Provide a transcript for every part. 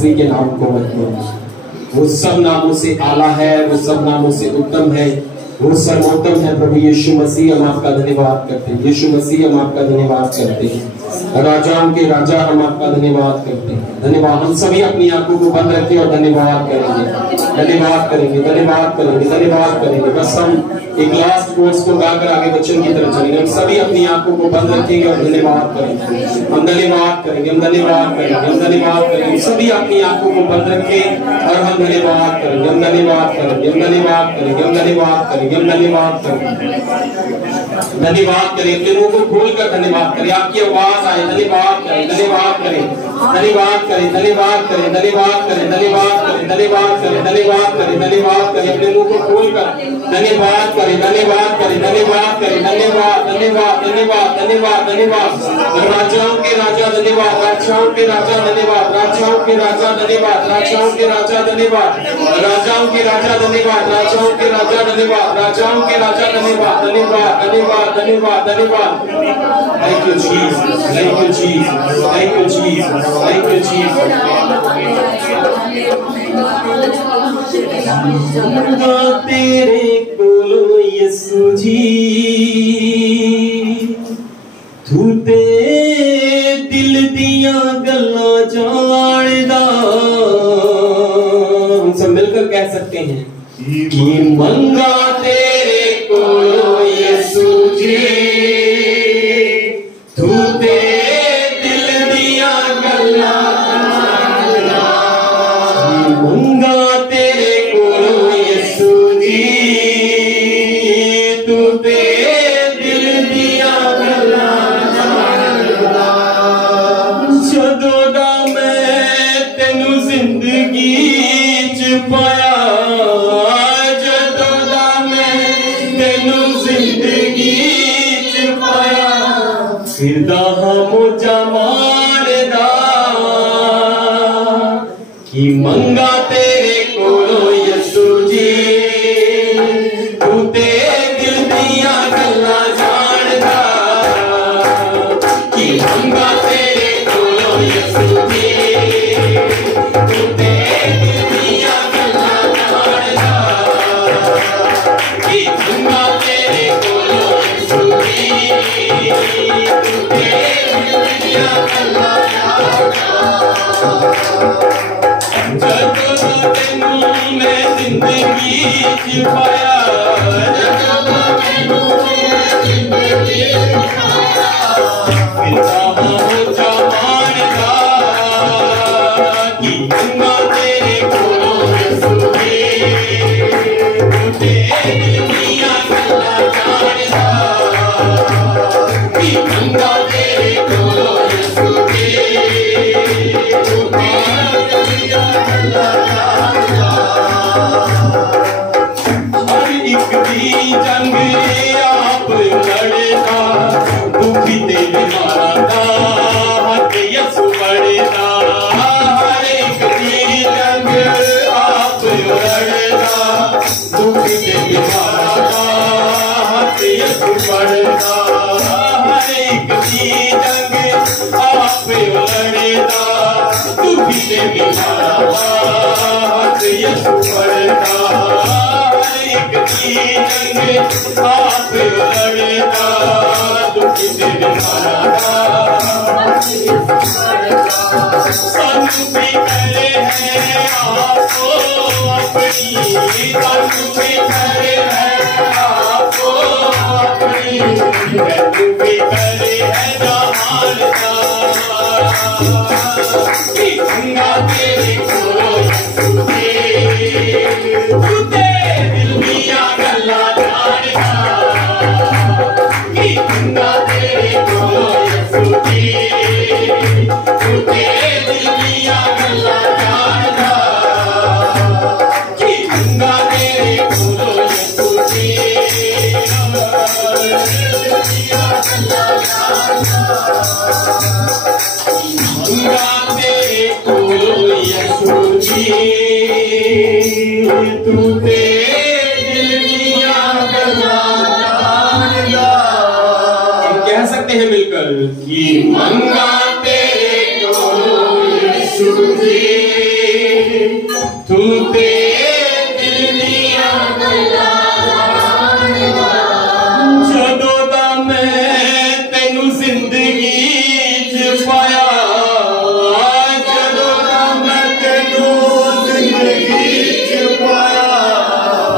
मसीह के नाम को मत करो। वो सब नामों से आला है, वो सब नामों से उत्तम है, वो सर्वोत्तम है। प्रभु यीशु मसीह हम आपका धन्यवाद करते हैं। यीशु मसीह हम आपका धन्यवाद करते हैं। राजाओं के राजा हम आपका धन्यवाद करते हैं। धन्यवाद। हम सभी अपनी आंखों को बंद रखें और धन्यवाद करेंगे, धन्यवाद करेंगे, धन्यवाद करेंगे, धन्यवाद करेंगे। बस हम एक लास्ट कोर्स को गाकर आगे वचन की तरफ चलेंगे। हम सभी अपनी आंखों को बंद रखेंगे और धन्यवाद करेंगे। हम धन्यवाद करेंगे, हम धन्यवाद करेंगे, हम धन्यवाद करेंगे। सभी अपनी आंखों को बंद रखें और हम धन्यवाद करेंगे, हम धन्यवाद करेंगे, हम धन्यवाद करेंगे, हम धन्यवाद करेंगे, हम धन्यवाद करेंगे, धन्यवाद करें। अपने मुंह को खोलकर धन्यवाद करें। आपकी आवाज आए, धन्यवाद करें, धन्यवाद करें, धन्यवाद करें, धन्यवाद करें, धन्यवाद करें, धन्यवाद करें, धन्यवाद करें, धन्यवाद करें, धन्यवाद करें। अपने मुंह को खोलकर धन्यवाद करें, धन्यवाद करें, धन्यवाद करें, धन्यवाद, धन्यवाद, धन्यवाद, धन्यवाद, धन्यवाद। राजाओं के राजा धन्यवाद, राजाओं के राजा धन्यवाद, राजाओं के राजा धन्यवाद, राजाओं के राजा धन्यवाद, राजाओं के राजा धन्यवाद, राजाओं के राजा धन्यवाद, राजाओं के राजा धन्यवाद, धन्यवाद, धन्यवाद, धन्यवाद, धन्यवाद। Thank you Jesus, thank you Jesus, thank you Jesus, thank you Jesus। तेरे कोलो यीशु जी, तू ते दिल दिया गल्ला जानदा। हम सब मिलकर कह सकते हैं कि मंगा तेरे कोलो यीशु जी, तू ते दिल दिया गल्ला जानदा। मंगा तेरे कोलो यीशु जी, तू ते दिल दिया गल्ला जानदा। जदों दा मैं तेनू जिंदगी च पाया, जदों दा मैं तेनू जिंदगी च पाया, फिरदा हम जमानदा कि मंगा तेरे कोलो यीशु जी, तू ते दिल दिया गल्ला जानदा। कि मंगा तेरे कोलो यीशु जी, तू ते दिल दिया गल्ला जानदा। कि मंगा तेरे कोलो यीशु जी, तू ते दिल दिया गल्ला जानदा। जदों तेनू मैं जिंदगी च पाया, जदों तेनू मैं जिंदगी च पाया, फिरदा हो जमानदा कि मंगा तेरे कोलो यीशु जी, तू ते दिल दिया गल्ला जानदा। कि मंगा तेरे कोलो यीशु जी, तू ते दिल दिया गल्ला जानदा। हर एक दी जंग आप लड़दा, दुखी ते बीमारा दा हक यीशु बड़दा। हर एक दी जंग आप लड़दा, दुखी ते बीमारा दा हक यीशु बड़दा। हर एक दी जंग आप लड़दा, दुखी ते बीमारा दा हक यीशु बड़दा। हर एक दी जंग आप लड़दा, दुखी ते बीमारा दा हक यीशु बड़दा। सानू भी करे है आपो अपनी, सानू भी करे है आपो अपनी, तू भी करे है जहान दा। कि मंगा तेरे कोलो यीशु जी, तू ते दिल दिया गल्ला जानदा। कि मंगा तेरे कोलो यीशु जी, तू ते दिल दिया गल्ला जानदा। कि मंगा तेरे कोलो यीशु जी, दिल दिया गल्ला जानदा। मंगा तेरे कोलो यीशु जी, तू ते दिल दिया गल्ला जानदा। हम कह सकते हैं मिलकर कि मंगा तेरे कोलो यीशु जी। तू तेरे दिल दिया गल्ला जानदा जदों दा मैं तैनू जिंदगी च पाया जदों दा मैं तैनू जिंदगी च पाया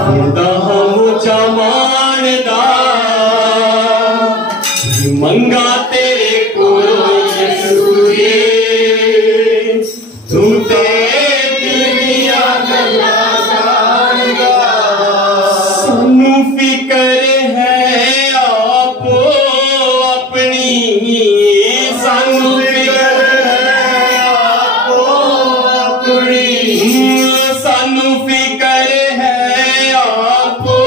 फिरदा हम चामानदा मंगा तेरे कोलों यसू जी तू तेरे दिल दिया गल्ला जानदा सानू फिकर है आपो अपनी सानू फिकर है आपो अपनी सानू फिकर है आपो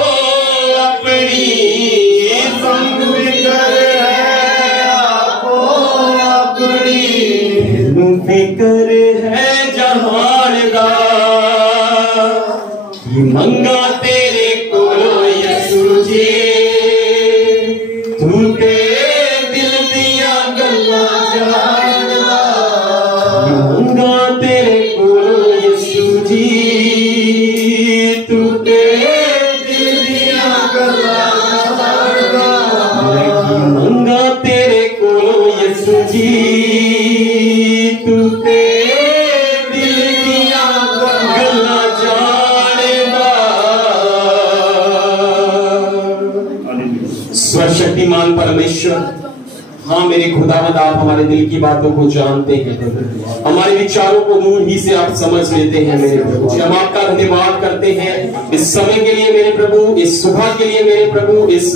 अपनी सानू फिकर फिकर है जहान दा मंगा तेरे कोलों यसू जी तू तेरे दिल दिया गल्ला जानदा मंगा तेरे कोलों यसू जी तू तेरे दिल दिया गल्ला जानदा मंगा तेरे कोलों यसू जी तू तेरे दिल दिया गल्ला जानदा सर्वशक्तिमान परमेश्वर हाँ मेरे खुदावंद आप हमारे दिल की बातों को जानते हैं हमारे विचारों को दूर ही से आप समझ लेते हैं मेरे प्रभु जी हम आपका धन्यवाद करते हैं इस समय के लिए मेरे प्रभु इस सुबह के लिए मेरे प्रभु इस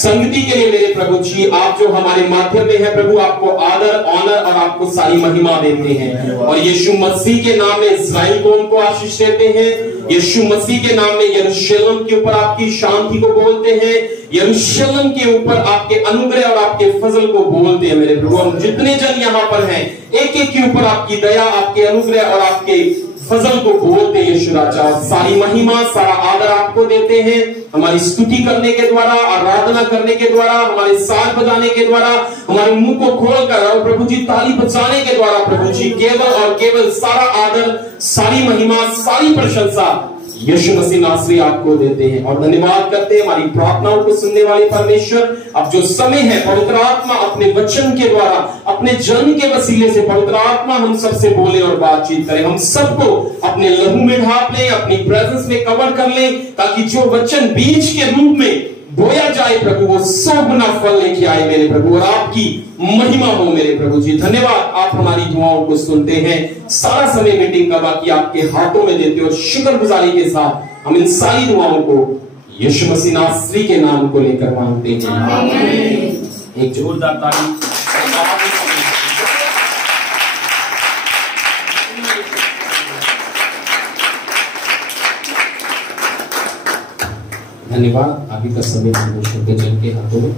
संगति के लिए मेरे प्रभु जी आप जो हमारे माध्यम में है प्रभु आपको आदर ऑनर और आपको सारी महिमा देते हैं और यीशु मसीह के नाम में इस्राएल को उनको आशीष देते हैं यीशु मसीह के नाम में यरूशलेम के ऊपर आपकी शांति को बोलते हैं यरूशलेम के ऊपर आपके अनुग्रह और आपके फजल को बोलते हैं मेरे प्रभु हम जितने जन यहाँ पर हैं एक एक के ऊपर आपकी दया आपके अनुग्रह और आपके फजल को बोलते हैं यीशु राजा सारी महिमा सारा आदर आपको देते हैं हमारी स्तुति करने के द्वारा आराधना करने के द्वारा हमारे साथ बजाने के द्वारा हमारे मुंह को खोलकर और प्रभु जी ताली बजाने के द्वारा प्रभु जी केवल और केवल सारा आदर सारी महिमा सारी प्रशंसा यीशु मसीह नासरी आपको देते हैं और धन्यवाद करते हैं हमारी प्रार्थनाओं को सुनने वाले परमेश्वर अब जो समय है पवित्र आत्मा अपने वचन के द्वारा अपने जन के वसीले से पवित्र आत्मा हम सबसे बोले और बातचीत करें हम सबको अपने लहू में ढाप लें अपनी प्रेजेंस में कवर कर लें ताकि जो वचन बीज के रूप में बोया जाए प्रभु वो 100 गुना फल लेके आए मेरे प्रभु और आपकी महिमा हो मेरे प्रभु जी धन्यवाद आप हमारी दुआओं को सुनते हैं सारा समय मीटिंग का बाकी आपके हाथों में देते हो शुक्रगुजारी के साथ हम इन सारी दुआओं को यीशु मसीह नासरी के नाम को लेकर मांगते हैं एक जोरदार ताली धन्यवाद आगे का समय परमेश्वर के जन के हाथों में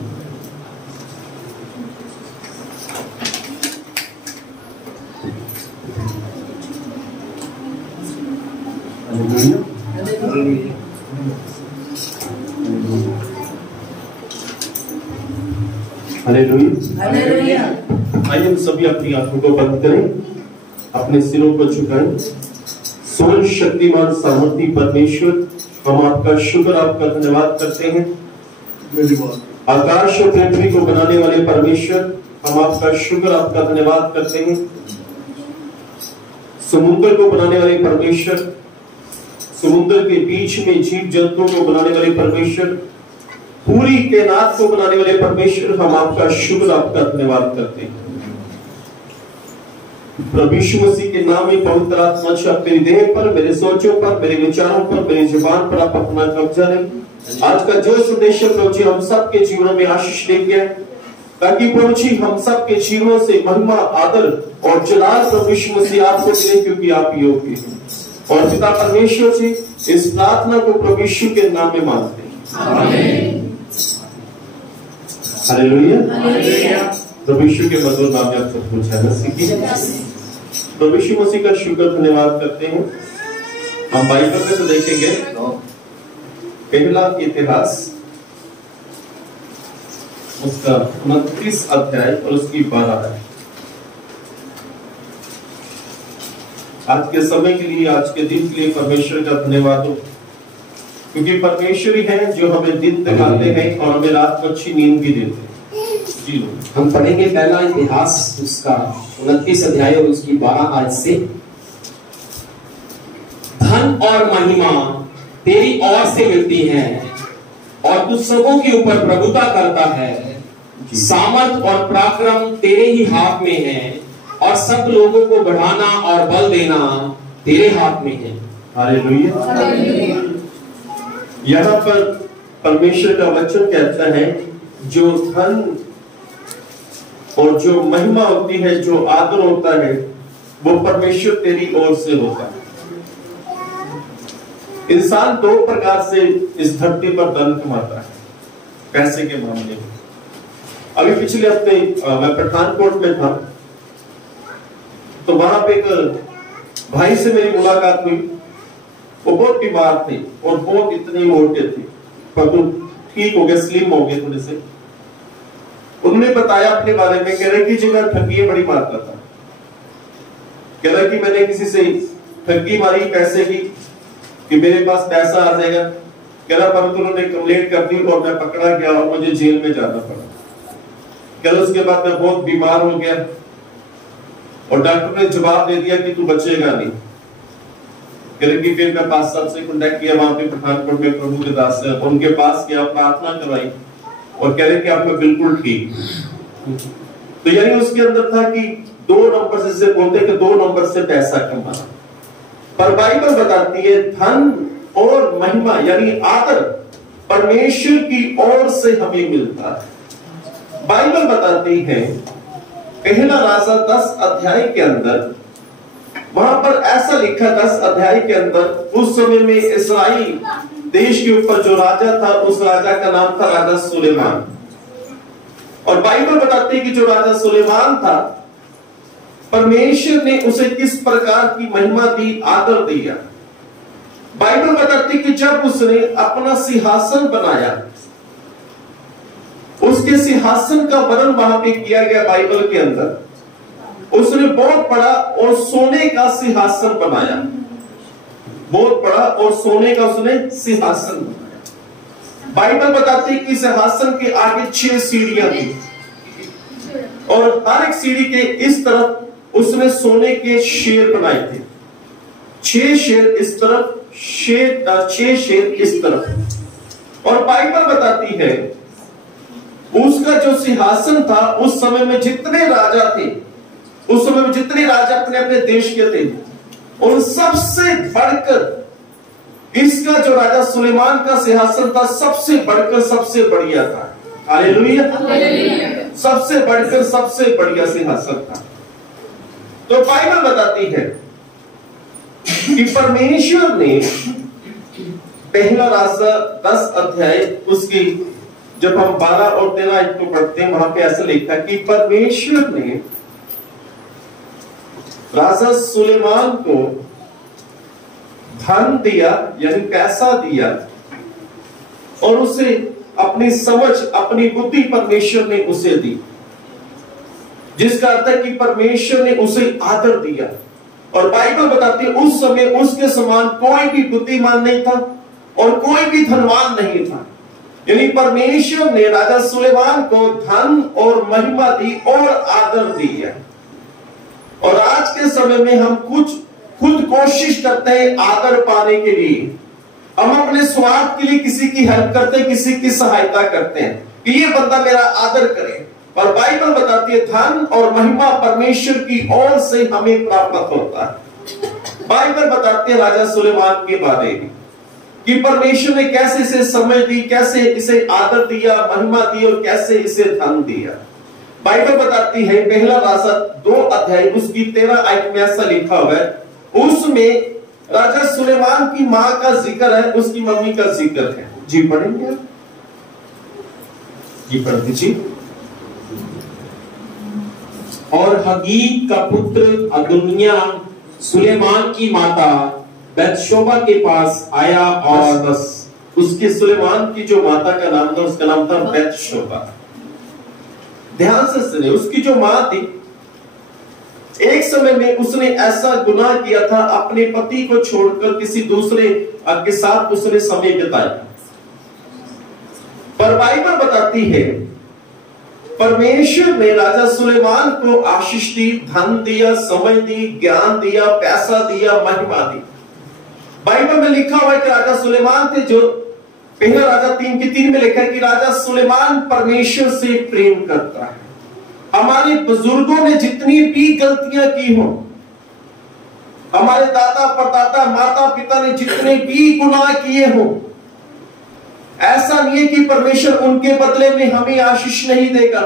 हालेलुया आइए हम सभी अपनी आंखों को बंद करें अपने सिरों को झुकाएं सर्व शक्तिमान सामर्थी परमेश्वर हम आपका शुक्र आपका धन्यवाद करते हैं आकाश और पृथ्वी को बनाने वाले परमेश्वर हम आपका शुक्र आपका धन्यवाद करते हैं समुद्र को बनाने वाले परमेश्वर समुद्र के बीच में जीव जंतुओं को बनाने वाले परमेश्वर पूरी कायनात को बनाने वाले परमेश्वर हम आपका शुक्र आपका धन्यवाद करते हैं प्रभु यीशु मसीह के नाम में पवित्र आत्मा मेरी देह पर मेरे सोचों पर मेरे विचारों पर मेरी जुबान पर आप अपना कब्जा लें आज का जो उद्देश्य प्रभु जी हम सब के जीवनों में आशीष लेके आए ताकि प्रभु जी हम सब के जीवनों से महिमा आदर और जलाल प्रभु यीशु मसीह आपको मिले क्योंकि आप योग्य हैं और पिता परमेश्वर जी इस प्रार्थना को प्रभु यीशु के नाम में मांगते हैं आमीन हालेलुया प्रभु यीशु के मधुर नाम में आप सबको जय सीखी प्रभु यीशु मसीह का शुक्र धन्यवाद करते हैं हम बाइबल में तो देखेंगे पहला इतिहास उसका 29 अध्याय और उसकी 12 है आज के समय के लिए, आज के दिन के लिए परमेश्वर का धन्यवाद हो, क्योंकि परमेश्वर ही है जो हमें दिन दिखाते हैं और हमें रात को अच्छी नींद भी देते हैं। जी हम पढ़ेंगे पहला इतिहास उसका 29 अध्याय और उसकी 12 आयत से। धन और महिमा तेरी ओर से मिलती है और तू सबों के ऊपर प्रभुता करता है। सामर्थ और पराक्रम तेरे ही हाथ में है और सब लोगों को बढ़ाना और बल देना तेरे हाथ में है। हालेलुया। यहाँ पर परमेश्वर का वचन कहता है, जो धन और जो महिमा होती है, जो आदर होता है, वो परमेश्वर तेरी ओर से होता है। इंसान दो प्रकार से इस धरती पर धन कमाता है, पैसे के मामले में। अभी पिछले हफ्ते मैं पठानकोट में था, तो वहां पे एक भाई से मेरी मुलाकात हुई। वो बहुत बीमार थे और बहुत इतने मोटे थे, पर तो ठीक हो गए, स्लिम हो गए थोड़े से। उन्होंने बताया अपने बारे में, कह रहे कि जी मैं ठगी बड़ी मारता था। कह रहा कि मैंने किसी से ठगी मारी पैसे की कि मेरे पास पैसा आ जाएगा। कह रहा परंतु उन्होंने कंप्लेंट कर दी और मैं पकड़ा गया और मुझे जेल में जाना पड़ा। कह रहा उसके बाद मैं बहुत बीमार हो गया और डॉक्टर ने जवाब दे दिया कि तू बचेगा नहीं। कह रहे कि फिर मैं पास साहब से कांटेक्ट किया, वहां पे पठानकोट में प्रभु के दास है, उनके पास गया, प्रार्थना करवाई और कह रहे कि आप में बिल्कुल ठीक। तो यानी उसके अंदर था कि 2 नंबर से बोलते कि 2 नंबर से पैसा कमाना। पर बाइबल बताती है धन और महिमा यानी आदर परमेश्वर की ओर से हमें मिलता है। बाइबल बताती है पहला राजा 10 अध्याय के अंदर, वहां पर ऐसा लिखा 10 अध्याय के अंदर, उस समय में इस्राएल देश के ऊपर जो राजा था, उस राजा का नाम था राजा सुलेमान। और बाइबल बताती है कि जो राजा सुलेमान था, परमेश्वर ने उसे किस प्रकार की महिमा दी, आदर दिया। बाइबल बताती है कि जब उसने अपना सिंहासन बनाया, उसके सिंहासन का वर्णन वहां पे किया गया बाइबल के अंदर। उसने बहुत बड़ा और सोने का सिंहासन बनाया, बहुत बड़ा और सोने का उसने सिंहासन बनाया। बाइबल बताती है कि सिंहासन के आगे 6 सीढ़ियां थी और हर एक सीढ़ी के इस तरफ उसने सोने के शेर बनाए थे। 6 शेर इस तरफ, 6 शेर इस तरफ। और बाइबल बताती है उसका जो सिंहासन था, उस समय में जितने राजा थे, उस समय में जितने राजा अपने अपने देश के थे, उन सबसे बढ़कर इसका जो राजा सुलेमान का सिंहासन था, सबसे बढ़कर सबसे बढ़िया था। हालेलुया। सबसे बढ़कर सबसे बढ़िया सिंहासन था। तो बाइबल बताती है कि परमेश्वर ने पहला राजा 10 अध्याय उसकी जब हम 12 और 13 को पढ़ते हैं, वहां पे ऐसा लिखा कि परमेश्वर ने राजा सुलेमान को धन दिया यानी पैसा दिया और उसे अपनी समझ, अपनी बुद्धि परमेश्वर ने उसे दी, जिसका अर्थ है कि परमेश्वर ने उसे आदर दिया। और बाइबल बताती है उस समय उसके समान कोई भी बुद्धिमान नहीं था और कोई भी धनवान नहीं था। यानी परमेश्वर ने राजा सुलेमान को धन और महिमा दी और आदर दिया। और आज के समय में हम खुद कोशिश करते हैं आदर पाने के लिए। हम अपने स्वार्थ के लिए किसी की हेल्प करते हैं, किसी की सहायता करते हैं कि ये बंदा मेरा आदर करे। और बाइबल बताती है धन और महिमा परमेश्वर की ओर से हमें प्राप्त होता है। बाइबल बताती है राजा सुलेमान के बारे में कि परमेश्वर ने कैसे इसे समझ दी, कैसे इसे आदर दिया, महिमा दी और कैसे इसे धन दिया। बाइबल बताती है पहला राजा 2 अध्याय उसकी 13 आयत में ऐसा लिखा हुआ है, उसमें राजा सुलेमान की मां का जिक्र है, उसकी मम्मी का जिक्र है। जी पढ़ेंगे आप? जी पढ़ दीजिए। और हगीत का पुत्र अदुनिया सुलेमान की माता बैतशोबा के पास आया और बस उसकी सुलेमान की जो माता का नाम था, उसका नाम था बैतशोबा। ध्यान से सुने, उसकी जो मां थी एक समय में उसने ऐसा गुनाह किया था, अपने पति को छोड़कर किसी दूसरे के साथ उसने समय बिताया। पर बाइबल बताती है परमेश्वर ने राजा सुलेमान को आशीष दी, धन दिया, समय दी, ज्ञान दिया, पैसा दिया, महिमा दी। बाइबल में लिखा हुआ है कि राजा सुलेमान थे, जो पहला राजा 3:3 में लिखा है कि राजा सुलेमान परमेश्वर से प्रेम करता है। हमारे बुजुर्गों ने जितनी भी गलतियां की हो, हमारे दादा परदादा माता पिता ने जितने भी गुनाह किए हो, ऐसा नहीं है कि परमेश्वर उनके बदले में हमें आशीष नहीं देगा।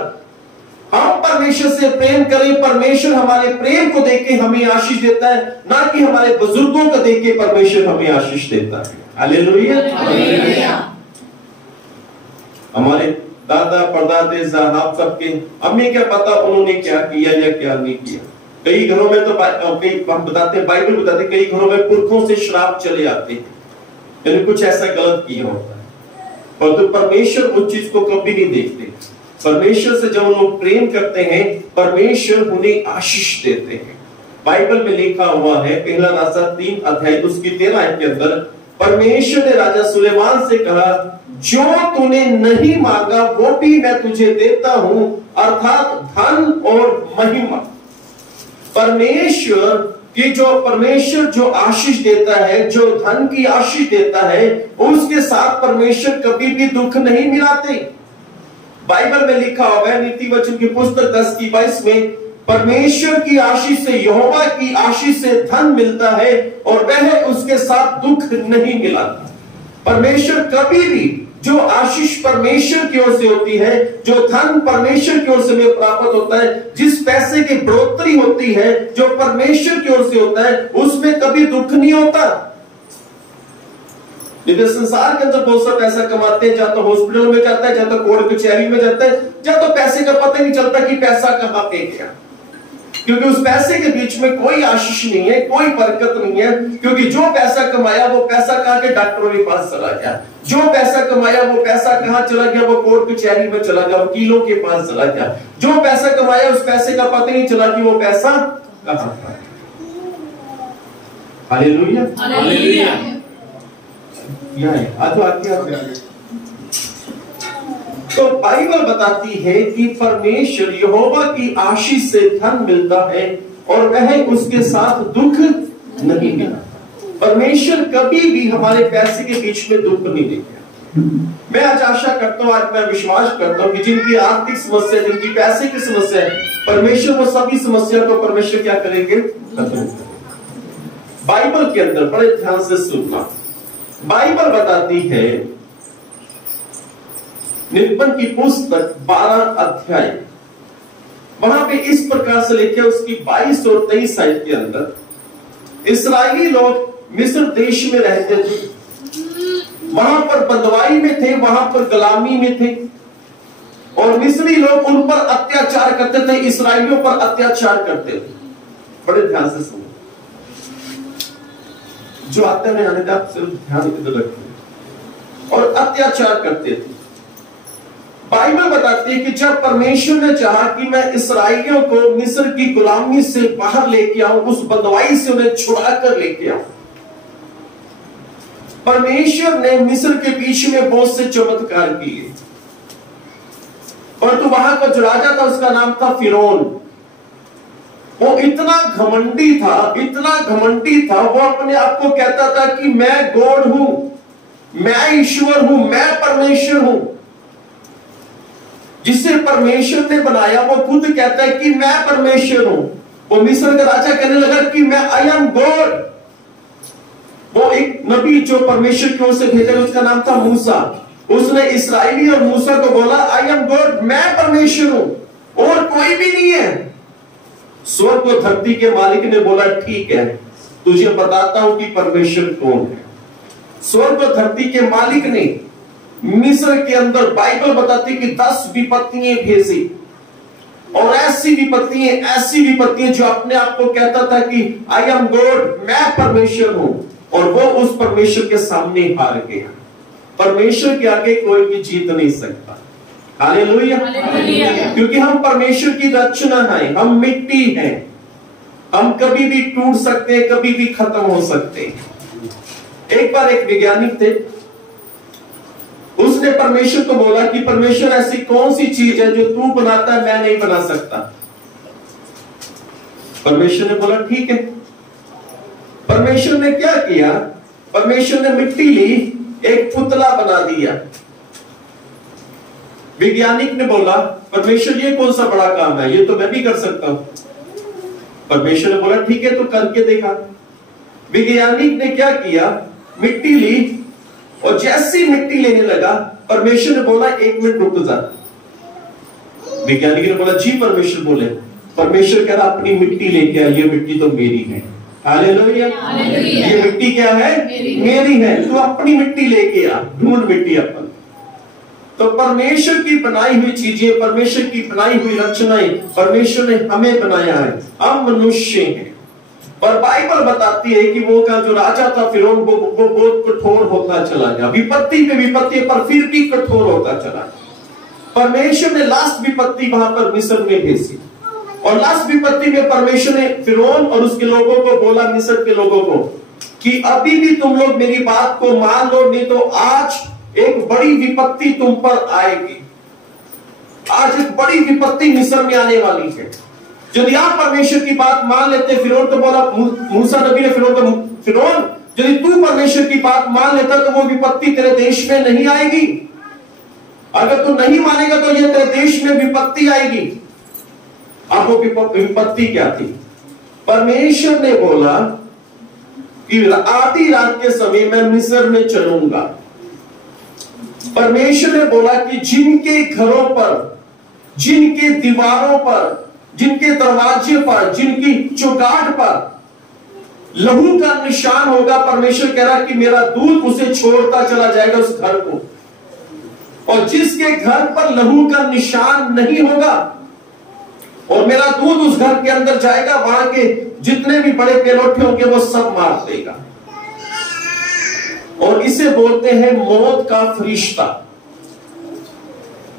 हम परमेश्वर से प्रेम करें, परमेश्वर हमारे प्रेम को देके हमें आशीष देता है, ना कि हमारे बुजुर्गों को देके परमेश्वर हमें आशीष देता है। हालेलुया। हमारे दादा परदादे साहब सबके, हमें क्या पता उन्होंने क्या किया या क्या नहीं किया। कई घरों में तो हम बताते, बाइबल बताते, कई घरों में पुरखों से श्राप चले आते हैं, यानी कुछ ऐसा गलत किया होता है। और तो परमेश्वर उस चीज को कभी नहीं देखते। परमेश्वर से जब लोग प्रेम करते हैं, परमेश्वर उन्हें आशीष देते हैं। बाइबल में लिखा हुआ है, पहला राजा 3 उसकी 13 के अंदर, परमेश्वर ने राजा सुलेमान से कहा, जो तूने नहीं मांगा वो भी मैं तुझे देता हूं, अर्थात धन और महिमा। परमेश्वर जो आशीष देता है, जो धन की आशीष देता है, उसके साथ परमेश्वर कभी भी दुख नहीं मिलाते। बाइबल में लिखा हुआ है नीति वचन की पुस्तक 10:22 में, परमेश्वर की आशीष से, यहोवा की आशीष से धन मिलता है और वह उसके साथ दुख नहीं मिलाता। परमेश्वर कभी भी, जो आशीष परमेश्वर की ओर से होती है, जो धन परमेश्वर की ओर से हमें प्राप्त होता है, जिस पैसे की बढ़ोतरी होती है जो परमेश्वर की ओर से होता है, उसमें कभी दुख नहीं होता। संसार के अंदर बहुत सा पैसा कमाते हैं, या तो हॉस्पिटल में जाता है, या तो कोर्ट कचहरी में जाता है, या तो पैसे का पता नहीं चलता कि पैसा कहां पे गया, क्योंकि उस पैसे के बीच में कोई आशीष नहीं है, कोई बरकत नहीं है। क्योंकि जो पैसा कमाया वो पैसा कहां के डॉक्टरों के पास चला गया, जो पैसा कमाया वो पैसा कहां चला गया, वो कोर्ट कचहरी में चला गया, वकीलों के पास चला गया। जो पैसा कमाया उस पैसे का पता नहीं चला कि वो पैसा कहां था। Hallelujah, hallelujah. तो बाइबल बताती है कि परमेश्वर, यहोवा की आशीष से धन मिलता है और वह उसके साथ दुख नहीं मिलता। परमेश्वर कभी भी हमारे पैसे के बीच में दुख नहीं देगा। मैं आज आशा करता हूं, आज मैं विश्वास करता हूं कि जिनकी आर्थिक समस्या, जिनकी पैसे की समस्या है, परमेश्वर वो सभी समस्या को परमेश्वर क्या करेंगे? बाइबल के अंदर बड़े ध्यान से सुनना, बाइबल बताती है, निर्गमन की पुस्तक 12 वहां पे इस प्रकार से लिखे, उसकी 22 और 23 के अंदर, इस्राएली लोग मिस्र देश में रहते थे, वहां पर बंदवाई में थे, वहां पर गुलामी में थे, और मिस्री लोग उन पर अत्याचार करते थे, इस्राएलियों पर अत्याचार करते थे। बड़े ध्यान से सुनो, जो आते हैं आने आप सिर्फ ध्यान इधर रखें, और अत्याचार करते थे। बाइबल बताती है कि जब परमेश्वर ने चाहा कि मैं इस्राएलियों को मिस्र की गुलामी से बाहर लेके आऊं, उस बंदवाई से उन्हें छुड़ा कर लेके आऊं, परमेश्वर ने मिस्र के बीच में बहुत से चमत्कार किए। और तो वहां का जो राजा था उसका नाम था फिरौन। वो इतना घमंडी था, इतना घमंडी था, वो अपने आप को कहता था कि मैं गॉड हूं, मैं ईश्वर हूं, मैं परमेश्वर हूं। जिसे परमेश्वर ने बनाया वो खुद कहता है कि मैं परमेश्वर हूं। वो मिस्र का राजा कहने लगा कि मैं आई एम गॉड। वो एक नबी जो परमेश्वर की ओर से भेजा, उसका नाम था मूसा। उसने इस्राएली और मूसा को बोला, आई एम गॉड, मैं परमेश्वर हूं और कोई भी नहीं है। स्वर्ग और धरती के मालिक ने बोला, ठीक है, तुझे बताता हूं कि परमेश्वर कौन है। स्वर्ग और धरती के मालिक ने मिस्र के अंदर, बाइबल बताती है कि 10 विपत्तियां भेजी, और ऐसी विपत्तियां जो अपने आप को कहता था कि आई एम गॉड, मैं परमेश्वर हूं, और वो उस परमेश्वर के सामने हार गया। परमेश्वर के आगे कोई भी जीत नहीं सकता। हालेलुया, क्योंकि हम परमेश्वर की रचना है, हम मिट्टी हैं, हम कभी भी टूट सकते हैं, कभी भी खत्म हो सकते हैं। एक बार एक वैज्ञानिक थे, उसने परमेश्वर को बोला कि परमेश्वर ऐसी कौन सी चीज है जो तू बनाता है मैं नहीं बना सकता। परमेश्वर ने बोला ठीक है। परमेश्वर ने क्या किया, परमेश्वर ने मिट्टी ली, एक पुतला बना दिया। वैज्ञानिक ने बोला परमेश्वर ये कौन सा बड़ा काम है, ये तो मैं भी कर सकता हूं। परमेश्वर ने बोला ठीक है तो करके देखा। वैज्ञानिक ने क्या किया, मिट्टी ली और जैसी मिट्टी लेने लगा परमेश्वर ने बोला 1 मिनट रुक जा। वैज्ञानिक ने बोला जी परमेश्वर बोले। परमेश्वर कह रहा अपनी मिट्टी लेके आ, ये मिट्टी तो मेरी है। हालेलुया। ये मिट्टी क्या है, मेरी है, तू अपनी मिट्टी लेके आ, ढूंढ मिट्टी अपन। तो परमेश्वर की बनाई हुई चीजें, परमेश्वर की बनाई हुई रचनाएं, परमेश्वर ने हमें बनाया है, हम मनुष्य हैं। पर बाइबल बताती है कि वो का जो राजा था फिरौन वो बहुत कठोर होता चला गया, विपत्ति पे विपत्ति पर फिर भी कठोर होता चला। परमेश्वर ने लास्ट विपत्ति वहां पर मिस्र में भेजी, और लास्ट विपत्ति में परमेश्वर ने फिरौन और उसके लोगों को बोला, मिस्र के लोगों को, कि अभी भी तुम लोग मेरी बात को मान लो, नहीं तो आज एक बड़ी विपत्ति तुम पर आएगी। आज एक बड़ी विपत्ति मिस्र में आने वाली है। यदि आप परमेश्वर की बात मान लेते, फिरौन तो बोला, मूसा नबी ने फिरौन को, फिरौन यदि तू परमेश्वर की बात मान लेता तो वो विपत्ति तेरे देश में नहीं आएगी। अगर तू नहीं मानेगा तो ये तेरे देश में विपत्ति आएगी। अब वो विपत्ति क्या थी? परमेश्वर ने बोला कि आधी रात के समय मैं मिस्र में चलूंगा। परमेश्वर ने बोला कि जिनके घरों पर, जिनके दीवारों पर, जिनके दरवाजे पर, जिनकी चौगाट पर लहू का निशान होगा, परमेश्वर कह रहा कि मेरा दूत उसे छोड़ता चला जाएगा उस घर को। और जिसके घर पर लहू का निशान नहीं होगा और मेरा दूत उस घर के अंदर जाएगा, वहां के जितने भी बड़े पेलोठे होंगे वो सब मार देगा। और इसे बोलते हैं मौत का फरिश्ता,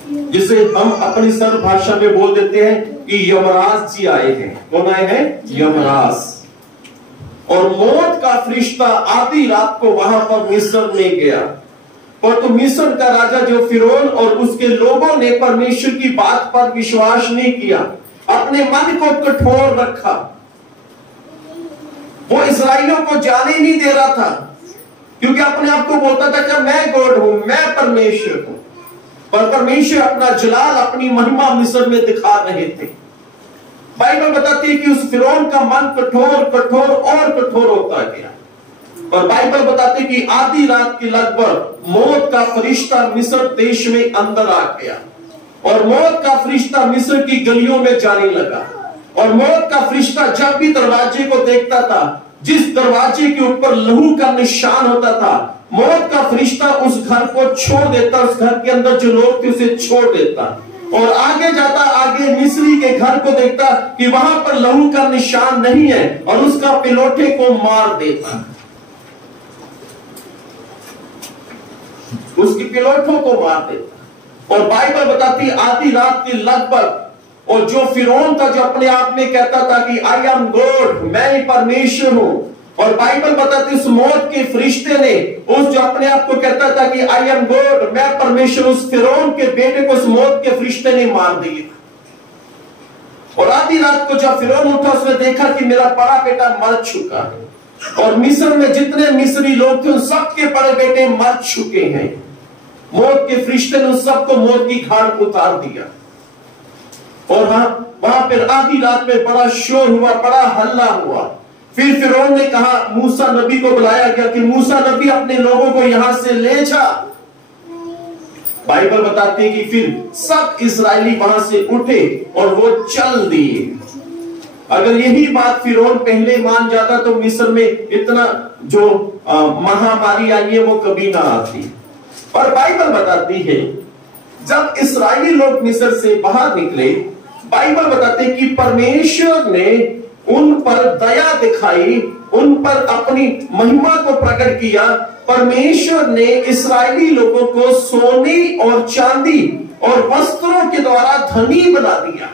जिसे हम अपनी सरल भाषा में बोल देते हैं कि यमराज जी आए हैं। कौन आए हैं? यमराज। और मौत का फरिश्ता आधी रात को वहां पर मिस्र में गया। और तो मिस्र का राजा जो फिरौन और उसके लोगों ने परमेश्वर की बात पर विश्वास नहीं किया, अपने मन को कठोर रखा। वो इस्राएलियों को जाने नहीं दे रहा था, क्योंकि अपने आप को बोलता था कि मैं गॉड हूं, मैं परमेश्वर हूं। पर परमेश्वर अपना जलाल, अपनी महिमा मिस्र में दिखा रहे थे। बाइबल बताती है कि उस फिरौन का मन कठोर कठोर और कठोर होता गया। और बाइबल बताती है कि आधी रात के लगभग मौत का फरिश्ता मिस्र देश में अंदर आ गया। और मौत का फरिश्ता मिस्र की गलियों में जाने लगा। और मौत का फरिश्ता जब भी दरवाजे को देखता था, जिस दरवाजे के ऊपर लहू का निशान होता था, मौत का फरिश्ता उस घर को छोड़ देता, उस घर के अंदर जो लोग थे उसे छोड़ देता और आगे जाता, आगे मिस्री के घर को देखता कि वहां पर लहू का निशान नहीं है और उसका पिलोठे को मार देता, उसकी पिलोठों को मार देता। और बाइबल बताती है आधी रात के लगभग, और जो फिरौन था जो अपने आप में कहता था कि आई एम गॉड, मैं ही परमेश्वर हूं, और बाइबल बताती है उस मौत के फरिश्ते ने, उस जो अपने आप को कहता था कि आई एम गॉड, मैं परमेश्वर, उस फिरौन के बेटे को उस मौत के फरिश्ते ने मार दिया। और आधी रात को जब फिरौन उठा, उसने देखा कि मेरा बड़ा बेटा मर चुका है और मिस्र में जितने मिस्री लोग थे उन सबके बड़े बेटे मर चुके हैं। मौत के फरिश्ते ने उस सबको मौत की घाट पर उतार दिया। और वहां पर आधी रात में बड़ा शोर हुआ, बड़ा हल्ला हुआ। फिर फिरौन ने कहा, मूसा नबी को बुलाया गया कि मूसा नबी अपने लोगों को यहां से ले जा। बाइबल बताती है कि फिर सब इस्राएली वहां से उठे और वो चल दिए। अगर यही बात फिरौन पहले मान जाता तो मिस्र में इतना जो महामारी आई है वो कभी ना आती। और बाइबल बताती है जब इस्राएली लोग मिस्र से बाहर निकले, बाइबल बताते हैं कि परमेश्वर ने उन पर दया दिखाई, उन पर अपनी महिमा को प्रकट किया। परमेश्वर ने इस्राएली लोगों को सोने और चांदी और वस्त्रों के द्वारा धनी बना दिया।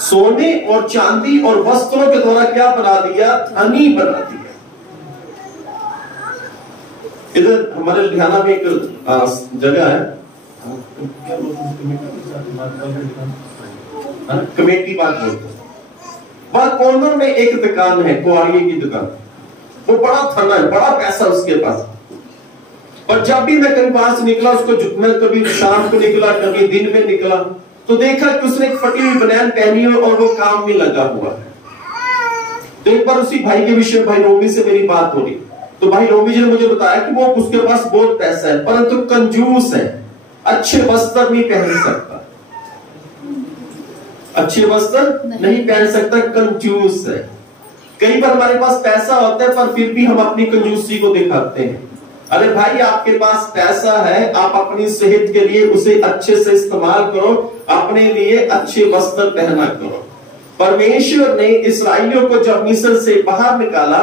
सोने और चांदी और वस्त्रों के द्वारा क्या बना दिया? धनी बना दिया। इधर हमारे लुधियाना में एक जगह है, कमेटी बाग बोलते हैं, वहां कॉर्नर में एक दुकान है, कुआरिये की दुकान। वो बड़ा धना है, बड़ा पैसा उसके पास। और जब भी मैं कहीं वहां से निकला, उसको मैं कभी शाम को निकला, कभी दिन में निकला, तो देखा कि उसने एक फटी हुई बनियान पहनी है और वो काम में लगा हुआ है। तो एक बार उसी भाई के विषय भाई रोमी से मेरी बात हो रही, तो भाई रोमी जी ने मुझे बताया कि वो उसके पास बहुत पैसा है, परंतु कंजूस है, अच्छे वस्त्र नहीं पहन सकता, अच्छे वस्त्र नहीं पहन सकता, कंजूस है। कई बार हमारे पास पैसा होता है पर फिर भी हम अपनी कंजूसी को दिखाते हैं। अरे भाई, आपके पास पैसा है, आप अपनी सेहत के लिए उसे अच्छे से इस्तेमाल करो, अपने लिए अच्छे वस्त्र पहना करो। परमेश्वर ने इस्राएलियों को जब मिस्र से बाहर निकाला,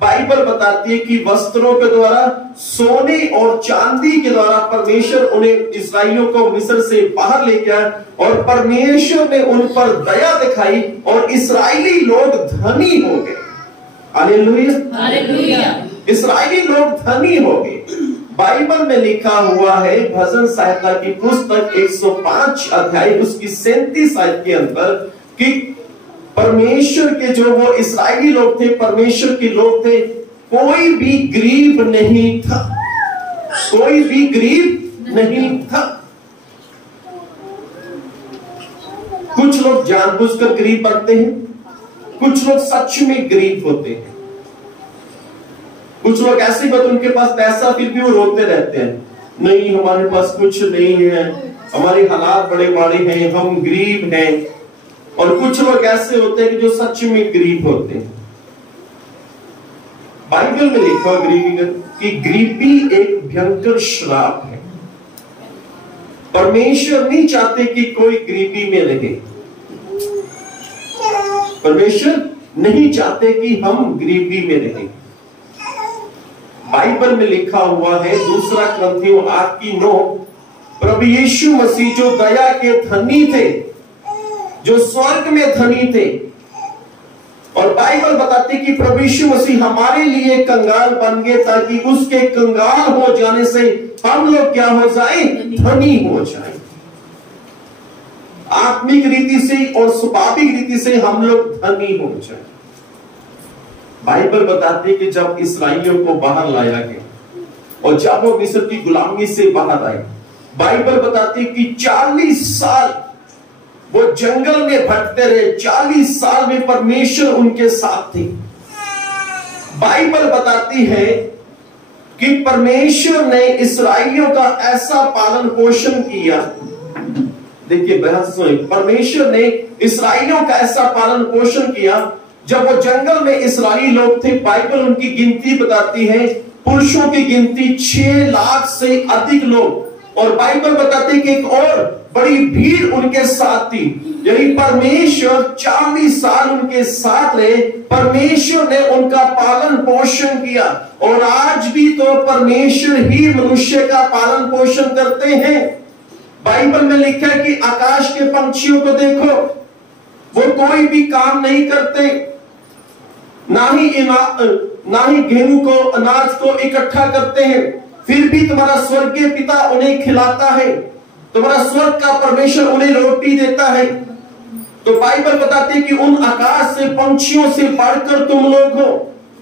बाइबल बताती है कि वस्त्रों के द्वारा, सोने और चांदी के द्वारा परमेश्वर उन्हें इस्राएलियों को मिस्र से बाहर ले गया और परमेश्वर ने उन पर दया दिखाई और इस्राएली लोग धनी हो गए। Hallelujah, hallelujah. इस्राएली लोग धनी हो गए। बाइबल में लिखा हुआ है, भजन संहिता की पुस्तक 105 अध्याय उसकी 37 आयत के अंदर, कि परमेश्वर के जो वो इस्राएली लोग थे, परमेश्वर के लोग थे, कोई भी गरीब नहीं था, कोई भी गरीब नहीं था। कुछ लोग जानबूझकर गरीब बनते हैं, कुछ लोग सच में गरीब होते हैं। कुछ लोग ऐसे ही उनके पास पैसा फिर भी वो रोते रहते हैं, नहीं हमारे पास कुछ नहीं है, हमारे हालात बड़े माड़े हैं, हम गरीब हैं। और कुछ लोग ऐसे होते हैं कि जो सच में गरीब होते हैं। बाइबल में लिखा है गरीबी कि गरीबी एक भयंकर श्राप है। परमेश्वर नहीं चाहते कि कोई गरीबी में रहे। परमेश्वर नहीं चाहते कि हम गरीबी में रहें। बाइबल में लिखा हुआ है, दूसरा कुरिन्थियों 8:9, प्रभु यीशु मसीह जो दया के धनी थे, जो स्वर्ग में धनी थे, और बाइबल बताती कि प्रभु यीशु मसीह हमारे लिए कंगाल बन गए ताकि उसके कंगाल हो जाने से हम लोग क्या हो जाए? धनी हो जाए। आत्मिक रीति से और स्वाभाविक रीति से हम लोग धनी हो जाए। बाइबल बताती है कि जब इस्राएलियों को बाहर लाया गया और जब वो मिस्र की गुलामी से बाहर आए, बाइबल बताती है कि 40 साल वो जंगल में भटकते रहे। 40 साल में परमेश्वर उनके साथ थे। बाइबल बताती है कि परमेश्वर ने इस्राएलियों का ऐसा पालन पोषण किया। देखिए बहन सुनिए, परमेश्वर ने इस्राएलियों का ऐसा पालन पोषण किया। जब वो जंगल में इस्राएली लोग थे, बाइबल उनकी गिनती बताती है, पुरुषों की गिनती 6 लाख से अधिक लोग, और बाइबल बताती है कि एक और बड़ी भीड़ उनके साथ थी। यही परमेश्वर 40 साल उनके साथ रहे। परमेश्वर ने उनका पालन पोषण किया, और आज भी तो परमेश्वर ही मनुष्य का पालन पोषण करते हैं। बाइबल में लिखा है कि आकाश के पंछियों को देखो, वो कोई भी काम नहीं करते, ना ही गेहूं को, अनाज को इकट्ठा करते हैं, फिर भी तुम्हारा स्वर्गीय पिता उन्हें खिलाता है। तुम्हारा स्वर्ग का परमेश्वर उन्हें रोटी देता है। तो बाइबल बताती है कि उन आकाश से पंछियों से बढ़कर तुम लोग हो,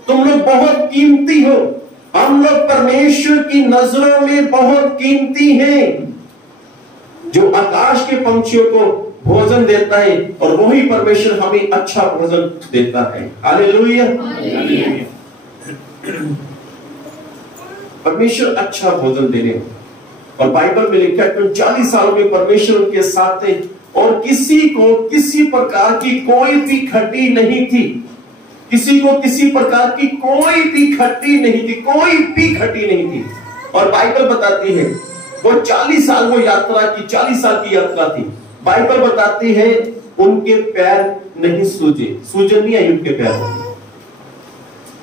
तुम लोग बहुत कीमती हो। हम लोग परमेश्वर की नजरों में बहुत कीमती हैं। जो आकाश के पंछियों को भोजन देता है, और वही परमेश्वर हमें अच्छा भोजन देता है। हालेलुया। परमेश्वर अच्छा भोजन देने, और बाइबल में लिखा है कि 40 सालों में परमेश्वर उनके साथ थे, और किसी को किसी प्रकार की कोई भी खट्टी नहीं थी। किसी को किसी प्रकार की कोई भी खट्टी नहीं थी, कोई भी खट्टी नहीं थी। और बाइबल बताती है वो 40 साल वो यात्रा की, 40 साल की यात्रा थी। बाइबल बताती है उनके पैर नहीं सूजे, सूजन नहीं आई उनके पैर में।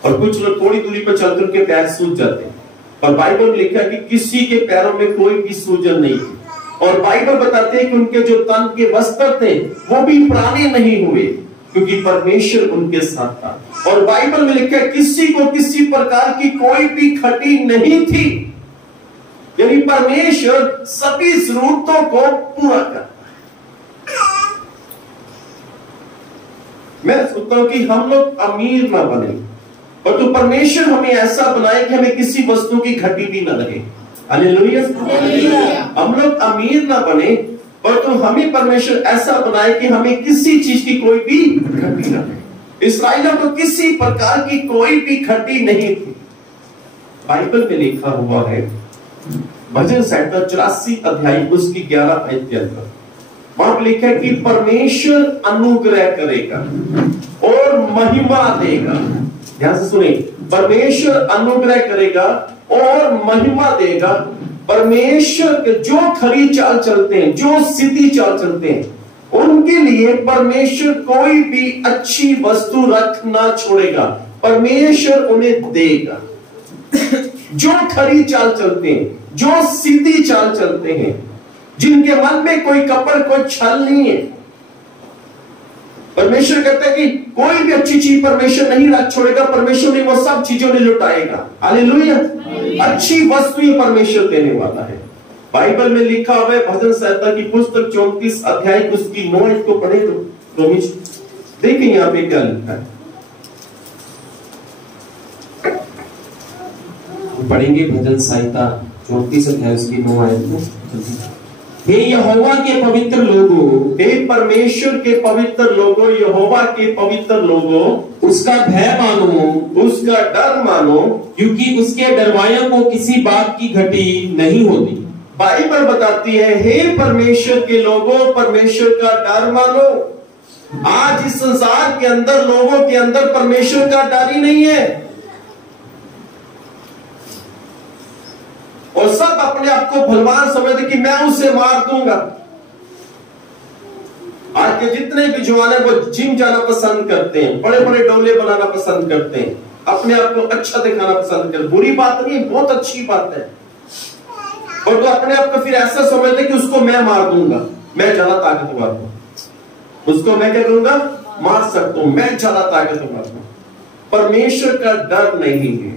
और कुछ लोग थोड़ी दूरी पर चलकर उनके पैर सूज जाते हैं, और बाइबल में लिखा है कि किसी के पैरों में कोई भी सूजन नहीं थी। और बाइबल बताते हैं कि उनके जो तन के वस्त्र थे वो भी पुराने नहीं हुए, क्योंकि परमेश्वर उनके साथ था। और बाइबल में लिखा है किसी को किसी प्रकार की कोई भी खटी नहीं थी, यानी परमेश्वर सभी जरूरतों को पूरा करता है। मैं सोचता हूं कि हम लोग अमीर ना बने, और तो परमेश्वर हमें ऐसा बनाए कि हमें किसी वस्तु की घटी भी ना लगे। हालेलुया। हम लोग अमीर ना बने, और तो हमें परमेश्वर ऐसा बनाए कि हमें किसी चीज की कोई भी घटी ना लगे। इस्राएलियों को किसी प्रकार की कोई भी घटी नहीं थी। बाइबल में लिखा हुआ है भजन संहिता 84 अध्याय उसकी 11 आयत के अंदर वहां लिखा है कि परमेश्वर अनुग्रह करेगा और महिमा देगा। ध्यान से सुनिए, परमेश्वर अनुग्रह करेगा और महिमा देगा। परमेश्वर के जो खरी चाल चलते हैं, जो सीधी चाल चलते हैं, उनके लिए परमेश्वर कोई भी अच्छी वस्तु रख ना छोड़ेगा, परमेश्वर उन्हें देगा। जो खरी चाल चलते हैं, जो सीधी चाल चलते हैं, जिनके मन में कोई कपट, कोई छल नहीं है, परमेश्वर कहता है कि कोई भी अच्छी चीज परमेश्वर नहीं रख छोड़ेगा, परमेश्वर ने वो सब चीजों ने लुटाएगा। हालेलुया। अच्छी वस्तु परमेश्वर देने वाला है। बाइबल में लिखा हुआ है भजन संहिता की पुस्तक 34 अध्याय उसकी 9 को पढ़े तो रोमिश देखें यहां पे क्या लिखा है। पढ़ेंगे भजन संहिता 34 अध्याय उसकी 9 आयत। हे यहोवा के पवित्र लोगों, हे परमेश्वर के पवित्र लोगों, यहोवा के पवित्र लोगों, उसका भय मानो, उसका डर मानो, क्योंकि उसके डरवायों को किसी बात की घटी नहीं होती। बाइबल बताती है हे परमेश्वर के लोगों, परमेश्वर का डर मानो। आज इस संसार के अंदर लोगों के अंदर परमेश्वर का डर ही नहीं है, और सब अपने आप को बलवान समझते कि मैं उसे मार दूंगा। आज के जितने भी जवान है वो जिम जाना पसंद करते हैं, बड़े बड़े डोले बनाना पसंद करते हैं, अपने आप को अच्छा दिखाना पसंद करते हैं। बुरी बात नहीं, बहुत अच्छी बात है। और तो अपने आप को फिर ऐसा समझते कि उसको मैं मार दूंगा, मैं ज्यादा ताकतवर हूं, उसको मैं क्या करूंगा, मार सकता हूं, मैं ज्यादा ताकतवर हूं। परमेश्वर का डर नहीं है।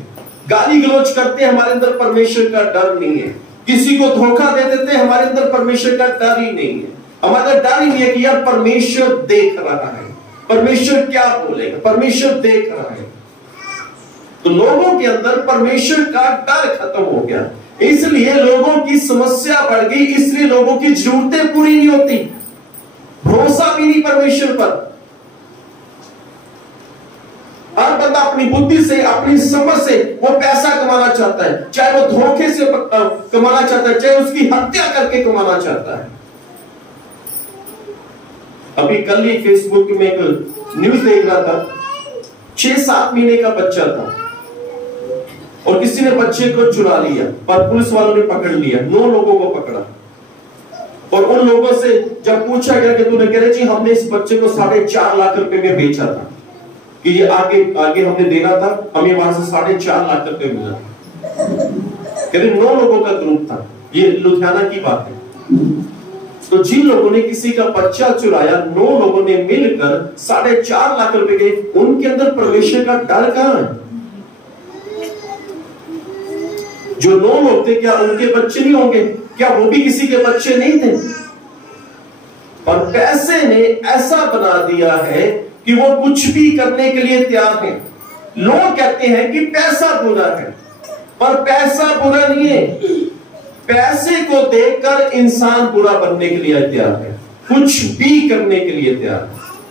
गाली गलौज करते हैं, हमारे अंदर परमेश्वर का डर नहीं है। किसी को धोखा दे देते हैं, हमारे अंदर परमेश्वर का डर ही नहीं है। हमारा डर ही नहीं है कि यार परमेश्वर देख रहा है, परमेश्वर क्या बोलेगा, परमेश्वर देख रहा है। तो लोगों के अंदर परमेश्वर का डर खत्म हो गया, इसलिए लोगों की समस्या बढ़ गई, इसलिए लोगों की जरूरतें पूरी नहीं होती, भरोसा भी नहीं परमेश्वर पर। हर बंदा अपनी बुद्धि से, अपनी समझ से वो पैसा कमाना चाहता है, चाहे वो धोखे से कमाना चाहता है, चाहे उसकी हत्या करके कमाना चाहता है। अभी कल ही फेसबुक में एक न्यूज देख रहा था, 6-7 महीने का बच्चा था और किसी ने बच्चे को चुरा लिया, पर पुलिस वालों ने पकड़ लिया, 9 लोगों को पकड़ा। और उन लोगों से जब पूछा गया कि तूने, कह रहे जी हमने इस बच्चे को 4.5 लाख रुपए में बेचा था, कि ये आगे हमने देना था, हमें वहां से 4.5 लाख रुपए मिला। कहते 9 लोगों का ग्रुप था, ये लुधियाना की बात है। तो जिन लोगों ने किसी का बच्चा चुराया, 9 लोगों ने मिलकर 4.5 लाख रुपए के, उनके अंदर परमेश्वर का डर कहां है? जो 9 लोग थे, क्या उनके बच्चे नहीं होंगे? क्या वो भी किसी के बच्चे नहीं थे? और पैसे ने ऐसा बना दिया है कि वो कुछ भी करने के लिए तैयार है। लोग कहते हैं कि पैसा बुरा है, पर पैसा बुरा नहीं है। पैसे को देखकर इंसान बुरा बनने के लिए तैयार है, कुछ भी करने के लिए तैयार है,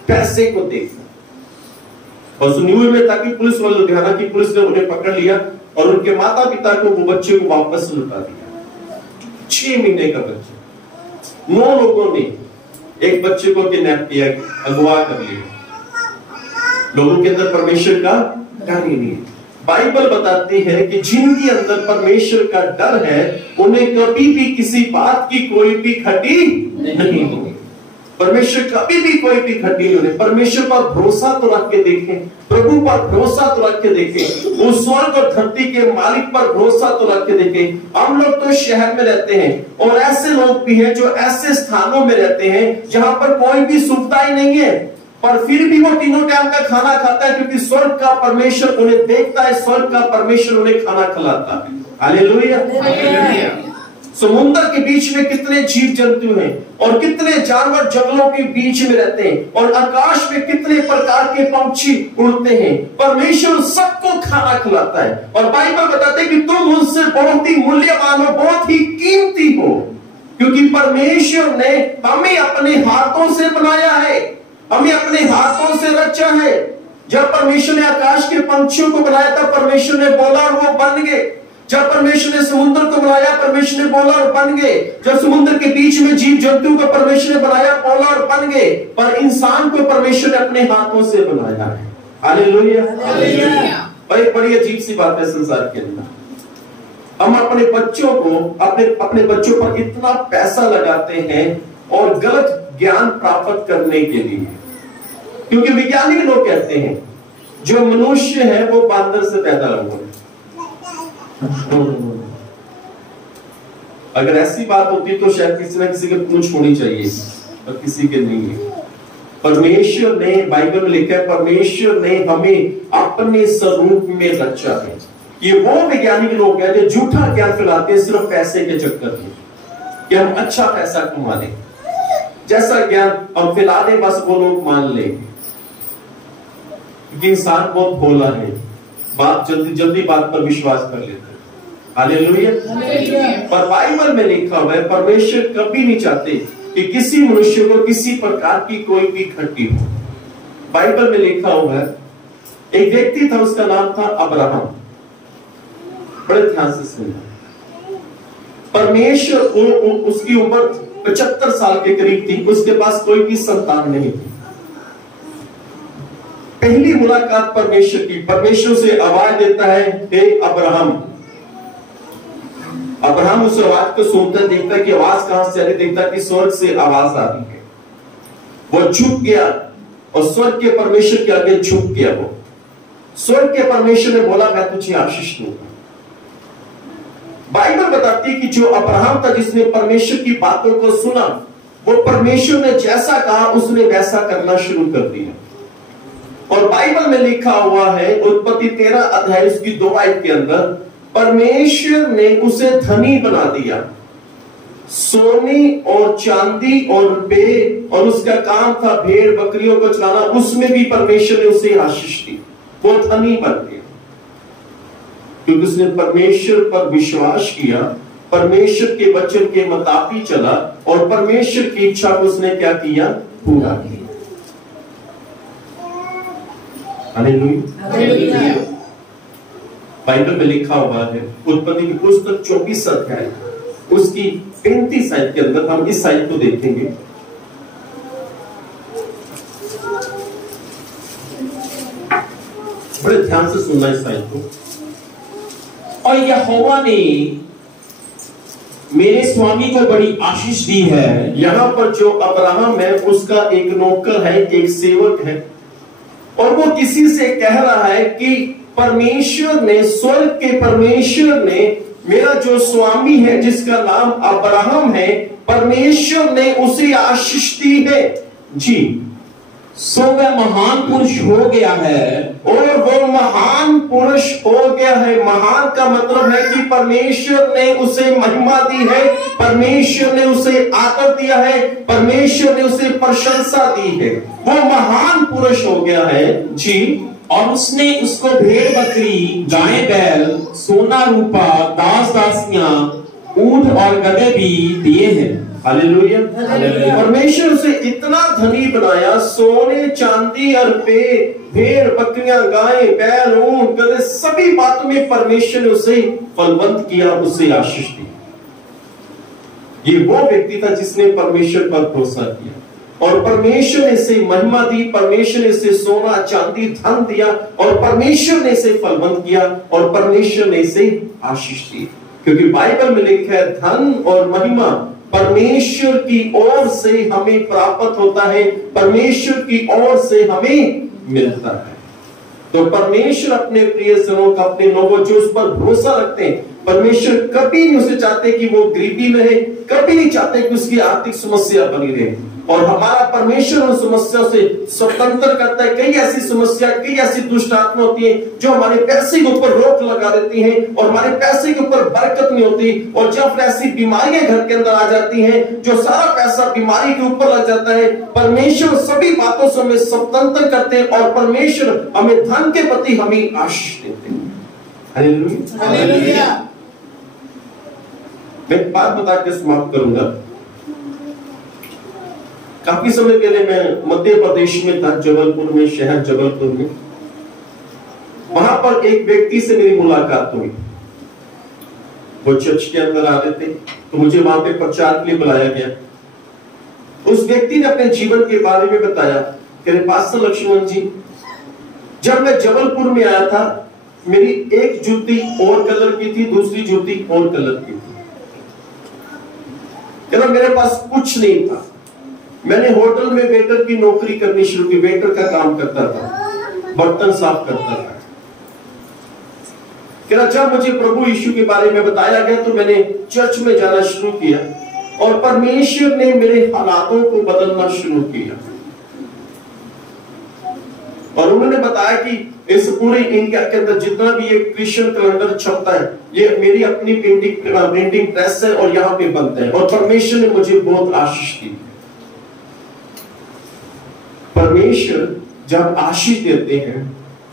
पैसे को देखकर। और न्यूज में ताकि पुलिस वाले, लुधियाना की पुलिस ने उन्हें पकड़ लिया और उनके माता पिता को, वो बच्चे को वापस लौटा दिया। 6 महीने का बच्चा, 9 लोगों ने एक बच्चे को किडनैप किया, अगवा कर लिया। लोगों के अंदर परमेश्वर का डर ही नहीं है। बाइबल बताती है कि जिनके अंदर परमेश्वर का डर है, उन्हें कभी भी किसी बात की कोई भी खटी नहीं होगी। परमेश्वर कभी भी कोई भी घटी नहीं होने। परमेश्वर पर भरोसा तो रख के देखें, प्रभु पर भरोसा तो रख के देखें, वो स्वर्ग और धरती के मालिक पर भरोसा तो रख के देखें। हम लोग तो शहर में रहते हैं और ऐसे लोग भी हैं जो ऐसे स्थानों में रहते हैं जहां पर कोई भी सुविधा ही नहीं है, पर फिर भी वो तीनों टाइम का खाना खाता है, क्योंकि स्वर्ग का परमेश्वर उन्हें देखता है, स्वर्ग का परमेश्वर उन्हें खाना खिलाता है। हालेलुया। समुद्र के बीच में कितने जीव जंतु हैं और कितने जानवर जंगलों के बीच में रहते हैं, और आकाश में कितने प्रकार के पंछी उड़ते हैं। परमेश्वर सबको खाना खिलाता है, और बाइबल बताते हैं कि तुम उनसे बहुत ही मूल्यवान हो, बहुत ही कीमती हो, क्योंकि परमेश्वर ने हमें अपने हाथों से बनाया है, हमें अपने हाथों से रचा है। जब परमेश्वर ने आकाश के पंछियों को बनाया था, परमेश्वर ने बोला और वो बन गए। जब परमेश्वर ने समुद्र को बनाया, परमेश्वर ने बोला और बन गए। जब समुद्र के बीच में जीव जंतु को परमेश्वर ने बनाया, बोला और बन गए। पर इंसान को परमेश्वर ने अपने हाथों से बनाया है। हालेलुया। और एक बड़ी अजीब सी बात है संसार के अंदर, हम अपने बच्चों को अपने बच्चों पर इतना पैसा लगाते हैं और गलत ज्ञान प्राप्त करने के लिए, क्योंकि वैज्ञानिक लोग कहते हैं जो मनुष्य है वो बांदर से पैदा हुआ है। अगर ऐसी बात होती तो शायद किसी ना किसी के पूंछ होनी चाहिए, पर किसी के नहीं है। परमेश्वर ने, बाइबल में लिखा है, परमेश्वर ने हमें अपने स्वरूप में रचा है। ये वो वैज्ञानिक लोग हैं जो झूठा ज्ञान फैलाते हैं सिर्फ पैसे के चक्कर में, कि हम अच्छा पैसा कमा लें। जैसा ज्ञान हम फैला दें बस वो लोग मान लें, क्योंकि इंसान बहुत भोला है, बात जल्दी जल्दी बात पर विश्वास कर लेते हैं। हालेलुया। पर बाइबल में लिखा हुआ है परमेश्वर कभी नहीं चाहते कि किसी मनुष्य को किसी प्रकार की कोई भी घटी हो। बाइबल में लिखा हुआ है, एक व्यक्ति था, उसका नाम था अब्राहम। बड़े ध्यान से सुनना। परमेश्वर, उसकी उम्र 75 साल के करीब थी, उसके पास कोई भी संतान नहीं थी। पहली मुलाकात परमेश्वर की, परमेश्वर से आवाज देता है, हे अब्राहम। अब्राहम उस आवाज को सुनता, देखता कि आवाज कहां से आ रही, देखता कि स्वर्ग से आवाज आ रही है। वो झुक गया और स्वर्ग के परमेश्वर के आगे झुक गया। वो स्वर्ग के परमेश्वर ने बोला, मैं तुझे आशीष दूंगा। बाइबल बताती है कि जो अब्राहम था, जिसने परमेश्वर की बातों को सुना, वो परमेश्वर ने जैसा कहा उसने वैसा करना शुरू कर दिया। और बाइबल में लिखा हुआ है, उत्पत्ति 13 अध्याय उसकी 2 आयत के अंदर, परमेश्वर ने उसे धनी बना दिया, सोने और चांदी और रुपये, और उसका काम था भेड़ बकरियों को चलाना, उसमें भी परमेश्वर ने उसे आशीष दी। वो धनी बन गया, क्योंकि उसने परमेश्वर पर विश्वास किया, परमेश्वर के वचन के मुताबिक चला, और परमेश्वर की इच्छा को उसने क्या किया, पूरा किया। हालेलुया। बाइबल में लिखा हुआ है, उत्पत्ति की पुस्तक 24 अध्याय उसकी 35 आयत के अंदर, हम इस आयत को देखेंगे। बड़े ध्यान से सुनना इस आयत को। और यहोवा ने मेरे स्वामी को बड़ी आशीष दी है। यहां पर जो अब्राहम है उसका एक नौकर है, एक सेवक है, और वो किसी से कह रहा है कि परमेश्वर ने, स्वर्ग के परमेश्वर ने, मेरा जो स्वामी है जिसका नाम अब्राहम है, परमेश्वर ने उसे आशीष दी है। जी, सो वह महान पुरुष हो गया है, और वो महान पुरुष हो गया है। महान का मतलब है कि परमेश्वर ने उसे महिमा दी है, परमेश्वर ने उसे आदर दिया है, परमेश्वर ने उसे प्रशंसा दी है। वो महान पुरुष हो गया है। जी, और उसने उसको भेड़ बकरी, गाय बैल, सोना रूपा, दास दासियां, ऊंट और गधे भी दिए हैं। हालेलुया। परमेश्वर उसे इतना धनी बनाया, सोने चांदी और भेड़ बकरियां, गाय बैल, ऊंट गधे, सभी बातों में परमेश्वर ने उसे फलवंत किया, उसे आशीष दी। ये वो व्यक्ति था जिसने परमेश्वर पर भरोसा किया, और परमेश्वर ने इसे महिमा दी, परमेश्वर ने इसे सोना चांदी धन दिया, और परमेश्वर ने इसे फलवंत किया, और परमेश्वर ने इसे आशीष दी। क्योंकि बाइबल में लिखा है, धन और महिमा परमेश्वर की ओर से हमें प्राप्त होता है, परमेश्वर की ओर से हमें मिलता है। तो परमेश्वर अपने प्रियजनों का, अपने लोगों जो उस पर भरोसा रखते हैं, परमेश्वर कभी नहीं उसे चाहते कि वो गरीबी में रहे, कभी नहीं चाहते कि उसकी आर्थिक समस्या बनी रहे। और हमारा परमेश्वर उन समस्याओं से स्वतंत्र करता है। कई ऐसी समस्या, कई ऐसी दुष्ट आत्मा होती है जो हमारे पैसे के ऊपर रोक लगा देती हैं और हमारे पैसे के ऊपर बरकत नहीं होती। और जब ऐसी बीमारियां घर के अंदर आ जाती हैं, जो सारा पैसा बीमारी के ऊपर लग जाता है, परमेश्वर सभी बातों से हमें स्वतंत्र करते हैं और परमेश्वर हमें धन के प्रति हमें आशीष देते हैं। Hallelujah, hallelujah. मैं एक बात बता के समाप्त करूंगा। काफी समय पहले मैं मध्य प्रदेश में था, जबलपुर में, शहर जबलपुर में। वहां पर एक व्यक्ति से मेरी मुलाकात हुई। वो चर्च के अंदर आ रहे थे, तो मुझे वहां पे प्रचार के लिए बुलाया गया। उस व्यक्ति ने अपने जीवन के बारे में बताया कि पास्टर लक्ष्मण जी, जब मैं जबलपुर में आया था, मेरी एक जूती और कलर की थी, दूसरी जूती और कलर की थी। मेरे पास कुछ नहीं था। मैंने होटल में वेटर की नौकरी करनी शुरू की, वेटर का काम करता था, बर्तन साफ करता था। जब मुझे प्रभु यीशु के बारे में बताया गया तो मैंने चर्च में जाना शुरू किया और परमेश्वर ने मेरे हालातों को बदलना शुरू किया। और उन्होंने बताया कि इस पूरे इंडिया के अंदर जितना भी ये क्रिश्चियन कैलेंडर छपता है, ये मेरी अपनी प्रिंटिंग प्रेस है और यहाँ पे बनता है। और परमेश्वर ने मुझे बहुत आशीष दी। परमेश्वर जब आशीष देते हैं,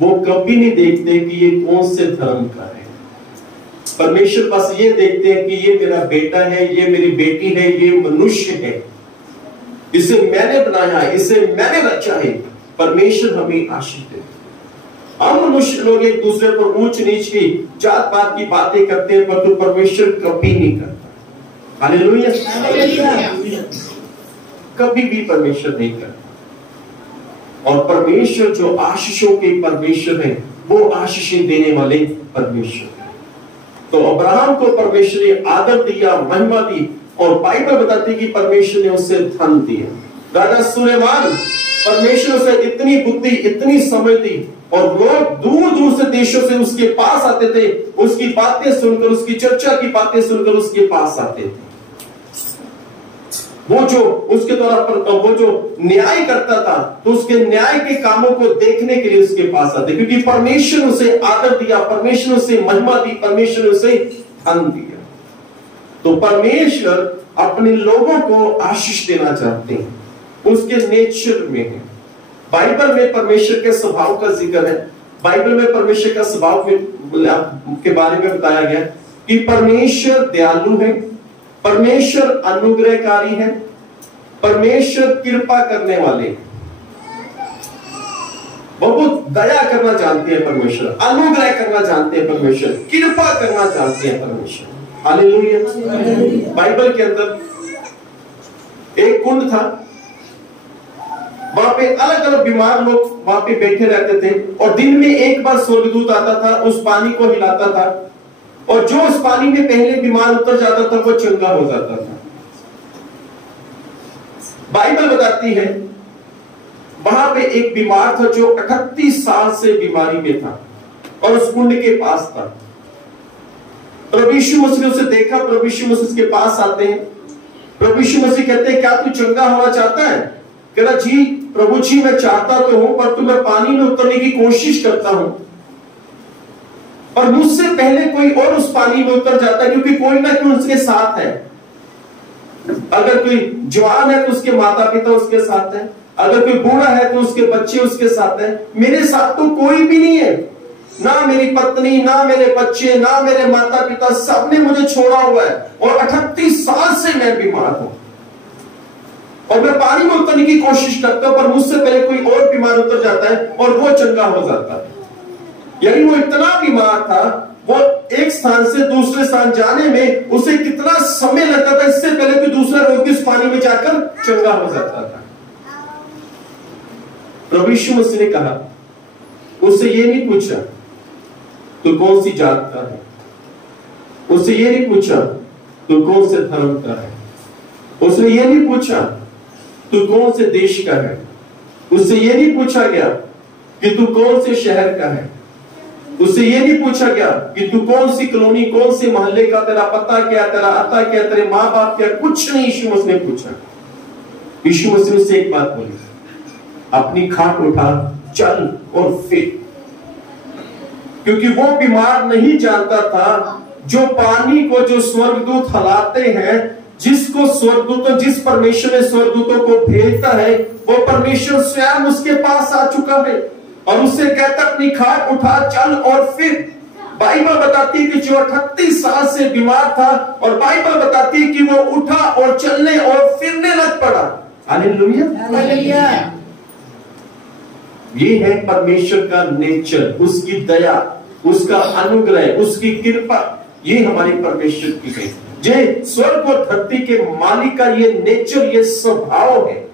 वो कभी नहीं देखते कि ये कौन से धर्म का है। परमेश्वर बस ये देखते हैं कि ये मेरा बेटा है, ये मेरी बेटी है, ये मनुष्य है, इसे मैंने बनाया है, इसे मैंने रचा है। परमेश्वर हमें आशीष देते। हम मनुष्य लोग एक दूसरे पर ऊंच नीच की, जात पात की बातें करते हैं, परंतु परमेश्वर कभी नहीं करता। हालेलुया, कभी भी परमेश्वर नहीं करता। और परमेश्वर जो आशीषों के परमेश्वर है, वो आशीषें देने वाले परमेश्वर है। तो अब्राहम को परमेश्वर ने आदर दिया, महिमा दी, और बाइबल बताती है कि परमेश्वर ने उसे धन दिया। राजा सुलेमान, परमेश्वर से इतनी बुद्धि, इतनी समझ दी, और लोग दूर दूर से देशों से उसके पास आते थे, उसकी बातें सुनकर, उसकी चर्चा की बातें सुनकर उसके पास आते थे। वो जो उसके द्वारा वो जो न्याय करता था, तो उसके न्याय के कामों को देखने के लिए उसके पास आते, क्योंकि परमेश्वर उसे आदर दिया, परमेश्वर उसे महिमा दी, परमेश्वर उसे धन दिया। तो परमेश्वर अपने लोगों को आशीष देना चाहते हैं, उसके नेचर में है। बाइबल में परमेश्वर के स्वभाव का जिक्र है। बाइबल में परमेश्वर का स्वभाव के बारे में बताया गया कि परमेश्वर दयालु है, परमेश्वर अनुग्रहकारी है, परमेश्वर कृपा करने वाले, बहुत दया करना जानते हैं परमेश्वर, अनुग्रह करना जानते हैं परमेश्वर, कृपा करना जानते हैं परमेश्वर। हालेलुया। बाइबल के अंदर एक कुंड था, वहां पे अलग अलग बीमार लोग वहां पे बैठे रहते थे, और दिन में एक बार स्वर्गदूत आता था, उस पानी को हिलाता था, और जो उस पानी में पहले बीमार उतर जाता था वो चंगा हो जाता था। बाइबल बताती है वहां पे एक बीमार था जो 38 साल से बीमारी में था, और उस कुंड के पास था। प्रभु यीशु मसीह ने उसे देखा, प्रभु यीशु मसीह उसके पास आते हैं। प्रभु यीशु मसीह कहते हैं, क्या तू चंगा होना चाहता है? कहता, जी प्रभु जी मैं चाहता तो हूं, पर मैं पानी में उतरने की कोशिश करता हूं, और मुझसे पहले कोई और उस पानी में उतर जाता है, क्योंकि कोई ना कोई उसके साथ है। अगर कोई जवान है तो उसके माता पिता उसके साथ है, अगर कोई बूढ़ा है तो उसके बच्चे उसके साथ है। मेरे साथ तो कोई भी नहीं है, ना मेरी पत्नी, ना मेरे बच्चे, ना मेरे माता पिता, सबने मुझे छोड़ा हुआ है, और 38 साल से मैं बीमार हूं, और मैं पानी में उतरने की कोशिश करता हूं, पर मुझसे पहले कोई और बीमार उतर जाता है और वो चंगा हो जाता है। यानी वो इतना बीमार था, वो एक स्थान से दूसरे स्थान जाने में उसे कितना समय लगता था, इससे पहले कोई दूसरा रोगी उस पानी में जाकर चंगा हो जाता था। प्रभु यीशु मसीह ने कहा, उससे ये नहीं पूछा तू कौन सी जात का है, उससे ये नहीं पूछा तू कौन से धर्म का है, उसने ये नहीं पूछा तू कौन से देश का है, उससे ये नहीं पूछा गया कि तू कौन से शहर का है, उससे ये नहीं पूछा गया कि तू कौन सी कॉलोनी, कौन से मोहल्ले का, तेरा पता क्या, तेरा आता क्या, तेरे माँ बाप क्या, कुछ नहीं यीशु मसीह ने पूछा। यीशु मसीह से एक बात बोली, अपनी खाट उठा, चल और फिर। क्योंकि वो बीमार नहीं जानता था जो पानी को जो स्वर्गदूत हिलाते हैं, जिसको स्वर्गदूतों, जिस परमेश्वर ने स्वर्गदूतों को भेजता है, वो परमेश्वर स्वयं उसके पास आ चुका है और उससे कहता अपनी खाट उठा, चल और फिर। बाइबल बताती है कि जो 38 साल से बीमार था, और बाइबल बताती है कि वो उठा और चलने और फिरने लग पड़ा। Hallelujah, hallelujah. ये है परमेश्वर का नेचर, उसकी दया, उसका अनुग्रह, उसकी कृपा, ये हमारे परमेश्वर की है। ये स्वर्ग और धरती के मालिक का ये नेचर, ये स्वभाव है।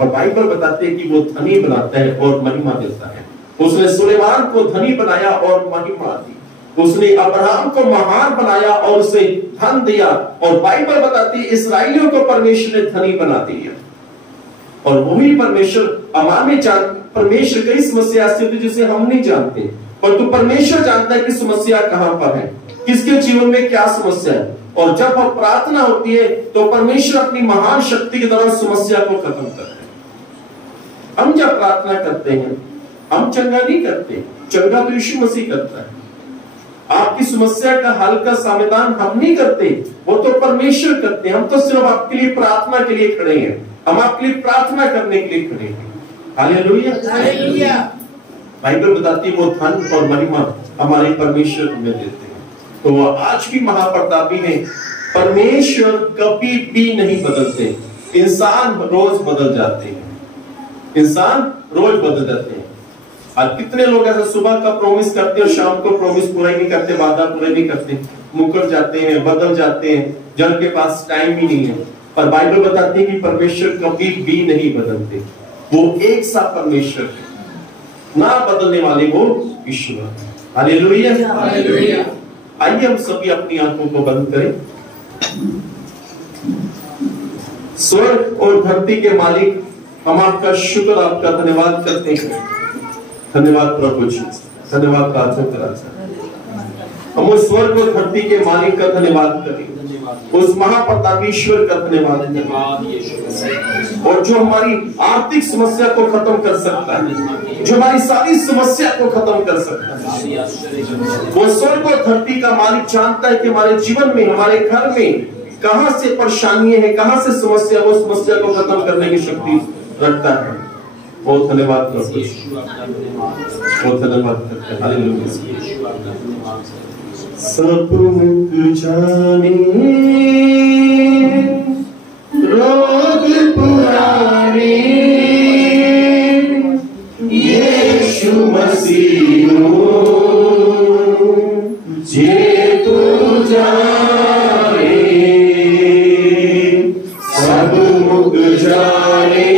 और बाइबल बताते हैं कि वो धनी बनाता है और महिमा देता है। उसने सुलेमान को धनी बनाया और महिमा दी, उसने अब्राहम को महान बनाया और उसे धन दिया। और बाइबल बताती है इस्राएलियों को परमेश्वर ने धनी बना दिया। और वही परमेश्वर हमारे परमेश्वर कई समस्या ऐसी होती जिसे हम नहीं जानते, पर तो परमेश्वर जानता है कि समस्या कहां पर है, किसके जीवन में क्या समस्या है। और जब हम प्रार्थना होती है तो परमेश्वर अपनी महान शक्ति के द्वारा समस्या को खत्म करते हैं। हम जब प्रार्थना करते हैं, हम चंगा नहीं करते, चंगा तो यीशु मसीह करता है। आपकी समस्या का हल का समाधान हम नहीं करते, वो तो परमेश्वर करते हैं। हम तो सिर्फ आपके लिए प्रार्थना के लिए खड़े हैं, हम आपके लिए प्रार्थना करने के लिए खड़े हैं। Hallelujah, hallelujah. बाइबल बताती है वो धन और महिमा हमारे परमेश्वर हमें देते हैं। तो वो आज भी महाप्रतापी है। परमेश्वर कभी भी नहीं बदलते, इंसान रोज बदल जाते हैं, इंसान रोज बदल जाते हैं। आज कितने लोग ऐसे सुबह का प्रॉमिस करते हैं और शाम को प्रॉमिस पूरा ही नहीं करते, वादा पूरा नहीं करते, मुकर जाते हैं, बदल जाते हैं, जिनके पास टाइम ही नहीं है। पर बाइबल बताती है कि परमेश्वर कभी भी नहीं बदलते, वो एक सा परमेश्वर है, ना बदलने वाले वो ईश्वर। Hallelujah, hallelujah. आइए हम सभी अपनी आंखों को बंद करें। स्वर्ग और धरती के मालिक, हम आपका शुक्र, आपका धन्यवाद करते हैं। धन्यवाद प्रभु जी, धन्यवाद प्रार्थना करा। हम उस स्वर्ग और धरती के मालिक का धन्यवाद करें, उस महाप्रतापीश्वर का धन्यवाद करें, और जो हमारी आर्थिक समस्या को खत्म कर सकता है, जो हमारी सारी समस्या को खत्म कर सकता है। वो स्वर्ग और धरती का मालिक जानता है कि हमारे जीवन में, हमारे घर में कहां से परेशानी है, कहां से समस्या, वो समस्या को खत्म करने की शक्ति रखता है। बहुत धन्यवाद प्रभु, बहुत धन्यवाद करते हैं। हालेलुया। सब मुक जाने रोग पुराने, यीशु मसीह जे तू जाने, सब मुक जाने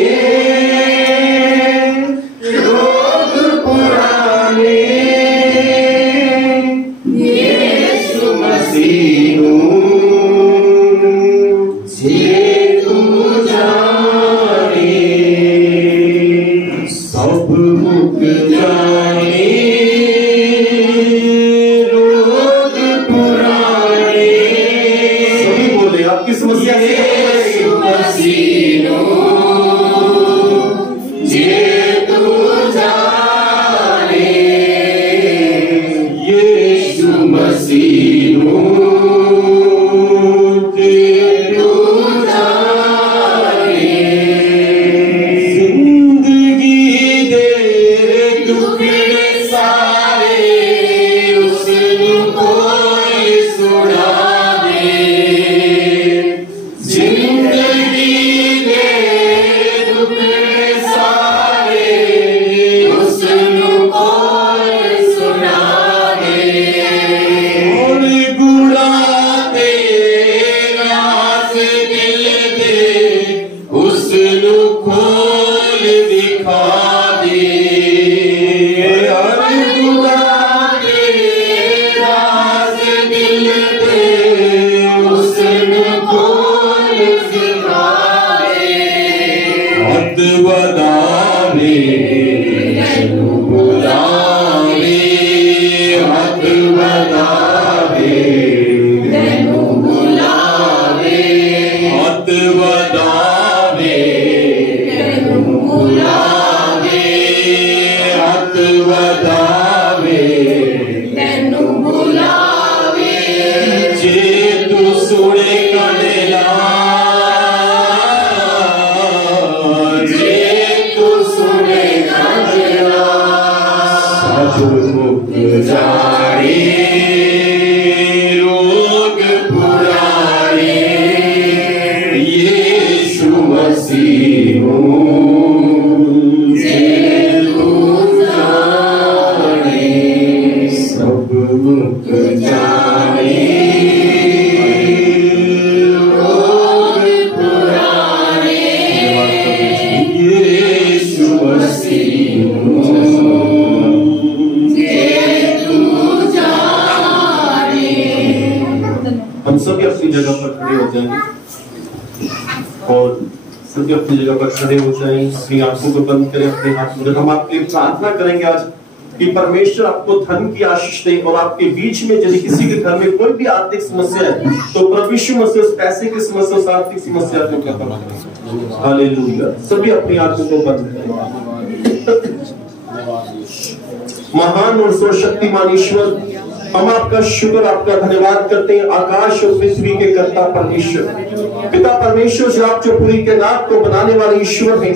वधावे तेनू बुलावे, हथ वधावे तेनू बुलावे, हथ वधावे तेनू बुलावे, जे तू सुने कनेला, जे तू सुने कनेला, सब मुक्त जाने रोग पुराने, यीशु मसीह जे तू जाने, सब मुक्त जाने रोग पुराने, यीशु मसीह हम सभी अपनी जगह पर खड़े हो जाएंगे और सभी अपनी जगह पर खड़े हो जाएं, अपनी आंखों को बंद करें, अपने हाथ में हम आपके लिए प्रार्थना करेंगे आज कि परमेश्वर आपको धन की आशीष दे, और आपके बीच में यदि किसी के घर में कोई भी आर्थिक समस्या है तो प्रभु यीशु मसीह उस पैसे की समस्या, उस आर्थिक समस्या को खत्म करें। हालेलुया। सभी अपनी आंखों को बंद करें। महान और सर्वशक्तिमान ईश्वर, हम आपका शुक्र, आपका धन्यवाद करते हैं, आकाश और पृथ्वी के कर्ता परमेश्वर, पिता परमेश्वर जी, आप जो पूरी कायनात को बनाने वाले ईश्वर हैं,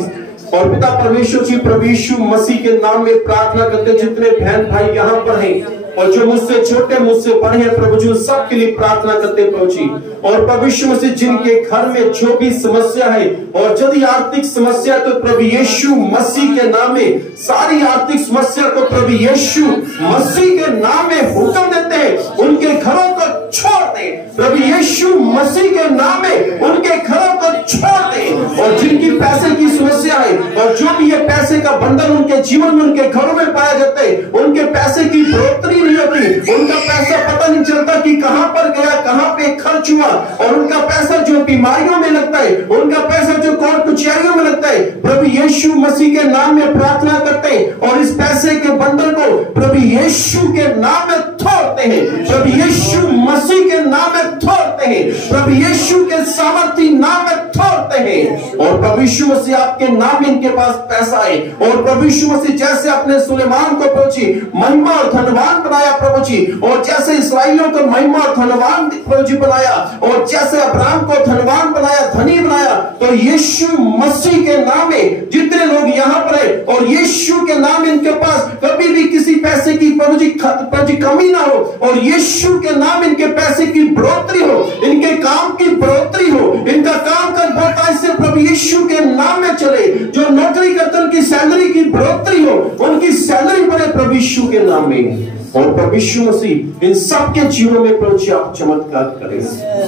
और पिता परमेश्वर जी प्रभु यीशु मसीह के नाम में प्रार्थना करते हैं, जितने बहन भाई यहाँ पर हैं और जो मुझसे छोटे मुझसे बड़े हैं प्रभु जी, सबके लिए प्रार्थना करते हैं प्रभु जी। और प्रभु यीशु मसीह जिनके घर में जो भी समस्या है, और यदि आर्थिक समस्या है तो प्रभु यीशु मसीह के नाम में सारी आर्थिक समस्या को प्रभु यीशु मसीह के नाम में हुक्म देते हैं, उनके घरों को छोड़ दे प्रभु यीशु मसीह के नाम में, उनके घरों को छोड़ दे। और जिनकी पैसे की समस्या है, और जो भी ये पैसे का बंधन उनके जीवन में, उनके घरों में पाया जाता है, उनके पैसे की बढ़ोतरी नहीं होती, उनका पैसा पता नहीं चलता कि कहां पर गया, कहां पे खर्च हुआ, और उनका पैसा जो बीमारियों में लगता है, उनका पैसा जो कोर्ट कचहरियों में लगता है, प्रभु यीशु मसीह के नाम में प्रार्थना करते हैं, और इस पैसे के बंधन को प्रभु यीशु के नाम में तोड़ते हैं, प्रभु यीशु मसीह के नाम में तोड़ते हैं, प्रभु यीशु के सामर्थी नाम में तोड़ते हैं। और प्रभु यीशु मसीह आपके नाम में इनके पास पैसा है, और प्रभु यीशु मसीह जैसे अपने सुलेमान को पहुंची महिमा और धनवान बनाया प्रभु जी, और जैसे इस्राएलियों को महिमा और धनवान प्रभु जी बनाया, और जैसे अब्राहम को धनवान बनाया, धनी बनाया, तो यीशु मसीह के नाम में जितने लोग यहाँ पर है, और यीशु के नाम में इनके पास कभी भी किसी पैसे की प्रभु जी कमी ना हो, और यीशु के नाम इनके पैसे की बढ़ोतरी हो, इनके काम की बढ़ोतरी हो, इनका काम कर बढ़ता इससे प्रभु यीशु के नाम में चले। जो नौकरी करते उनकी सैलरी की बढ़ोतरी हो, उनकी सैलरी बढ़े प्रभु यीशु के नाम में। और प्रभु यीशु मसीह इन सबके जीवों में प्रभु जी आप चमत्कार करें,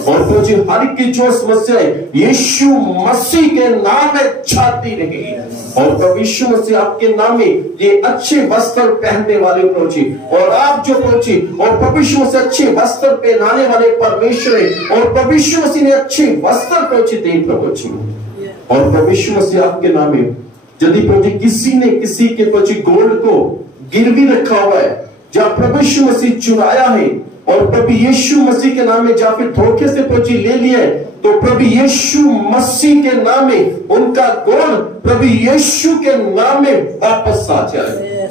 और प्रभु जी हर एक की जो समस्या है यीशु मसीह के नाम में छाती रहे, और प्रभु यीशु मसीह आपके नाम में ये अच्छे वस्त्र पहनने वाले प्रभु जी, और आप जो प्रभु जी, और प्रभु यीशु मसीह अच्छे वस्त्र पहनाने वाले परमेश्वर है, और प्रभु यीशु मसीह ने अच्छे वस्त्र प्रभु जी दे प्रभु जी। और प्रभु यीशु मसीह आपके नाम में यदि प्रभु जी किसी ने किसी के प्रभु जी गोल्ड को गिरवी रखा हुआ है, जहाँ प्रभु यीशु मसीह चुराया है, और प्रभु यीशु मसीह के नाम में जहाँ फिर धोखे से प्रभु जी ले लिया है, तो प्रभु यीशु मसीह के नाम में उनका गोल्ड प्रभु यीशु के नाम में वापस आ जाए।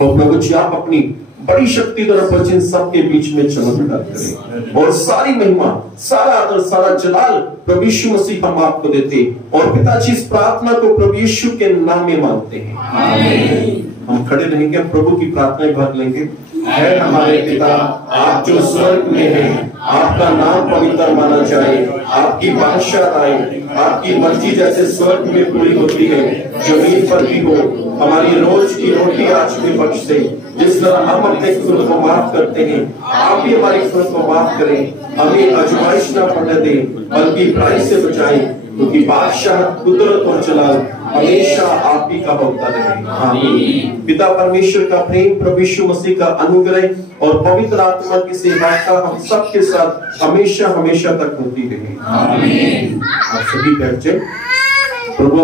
और प्रभु जी आप अपनी बड़ी शक्ति द्वारा प्रभु जी सबके बीच में चमत्कार करें, और सारी महिमा, सारा आदर, सारा जलाल प्रभु यीशु मसीह हम आपको देते, और पिताजी इस प्रार्थना को प्रभु यीशु के नाम में मांगते हैं, आमीन। हम खड़े रहेंगे, प्रभु की प्रार्थना में भाग लेंगे। है हमारे पिता, आप जो स्वर्ग में हैं, आपका नाम पवित्र माना जाए, आपकी बादशाह आए, आपकी मर्जी जैसे स्वर्ग में पूरी होती है जमीन पर भी हो। हमारी रोज की रोटी आज हमें बख्श दे, जिस तरह हम अपने खुद को माफ करते हैं, आप भी हमारी खुद को माफ करें। हमें आजमाइश न पड़ने दें, बल्कि बुराई से बचाएं, क्योंकि बादशाह, कुदरत और जलाल हमेशा आप ही का होता रहे, आमीन। पिता परमेश्वर का प्रेम, प्रभु यीशु मसीह का अनुग्रह और पवित्र आत्मा की सेवा का हम सबके साथ हमेशा हमेशा तक होती रहे, आमीन। आप सभी बैठ जाए। प्रभु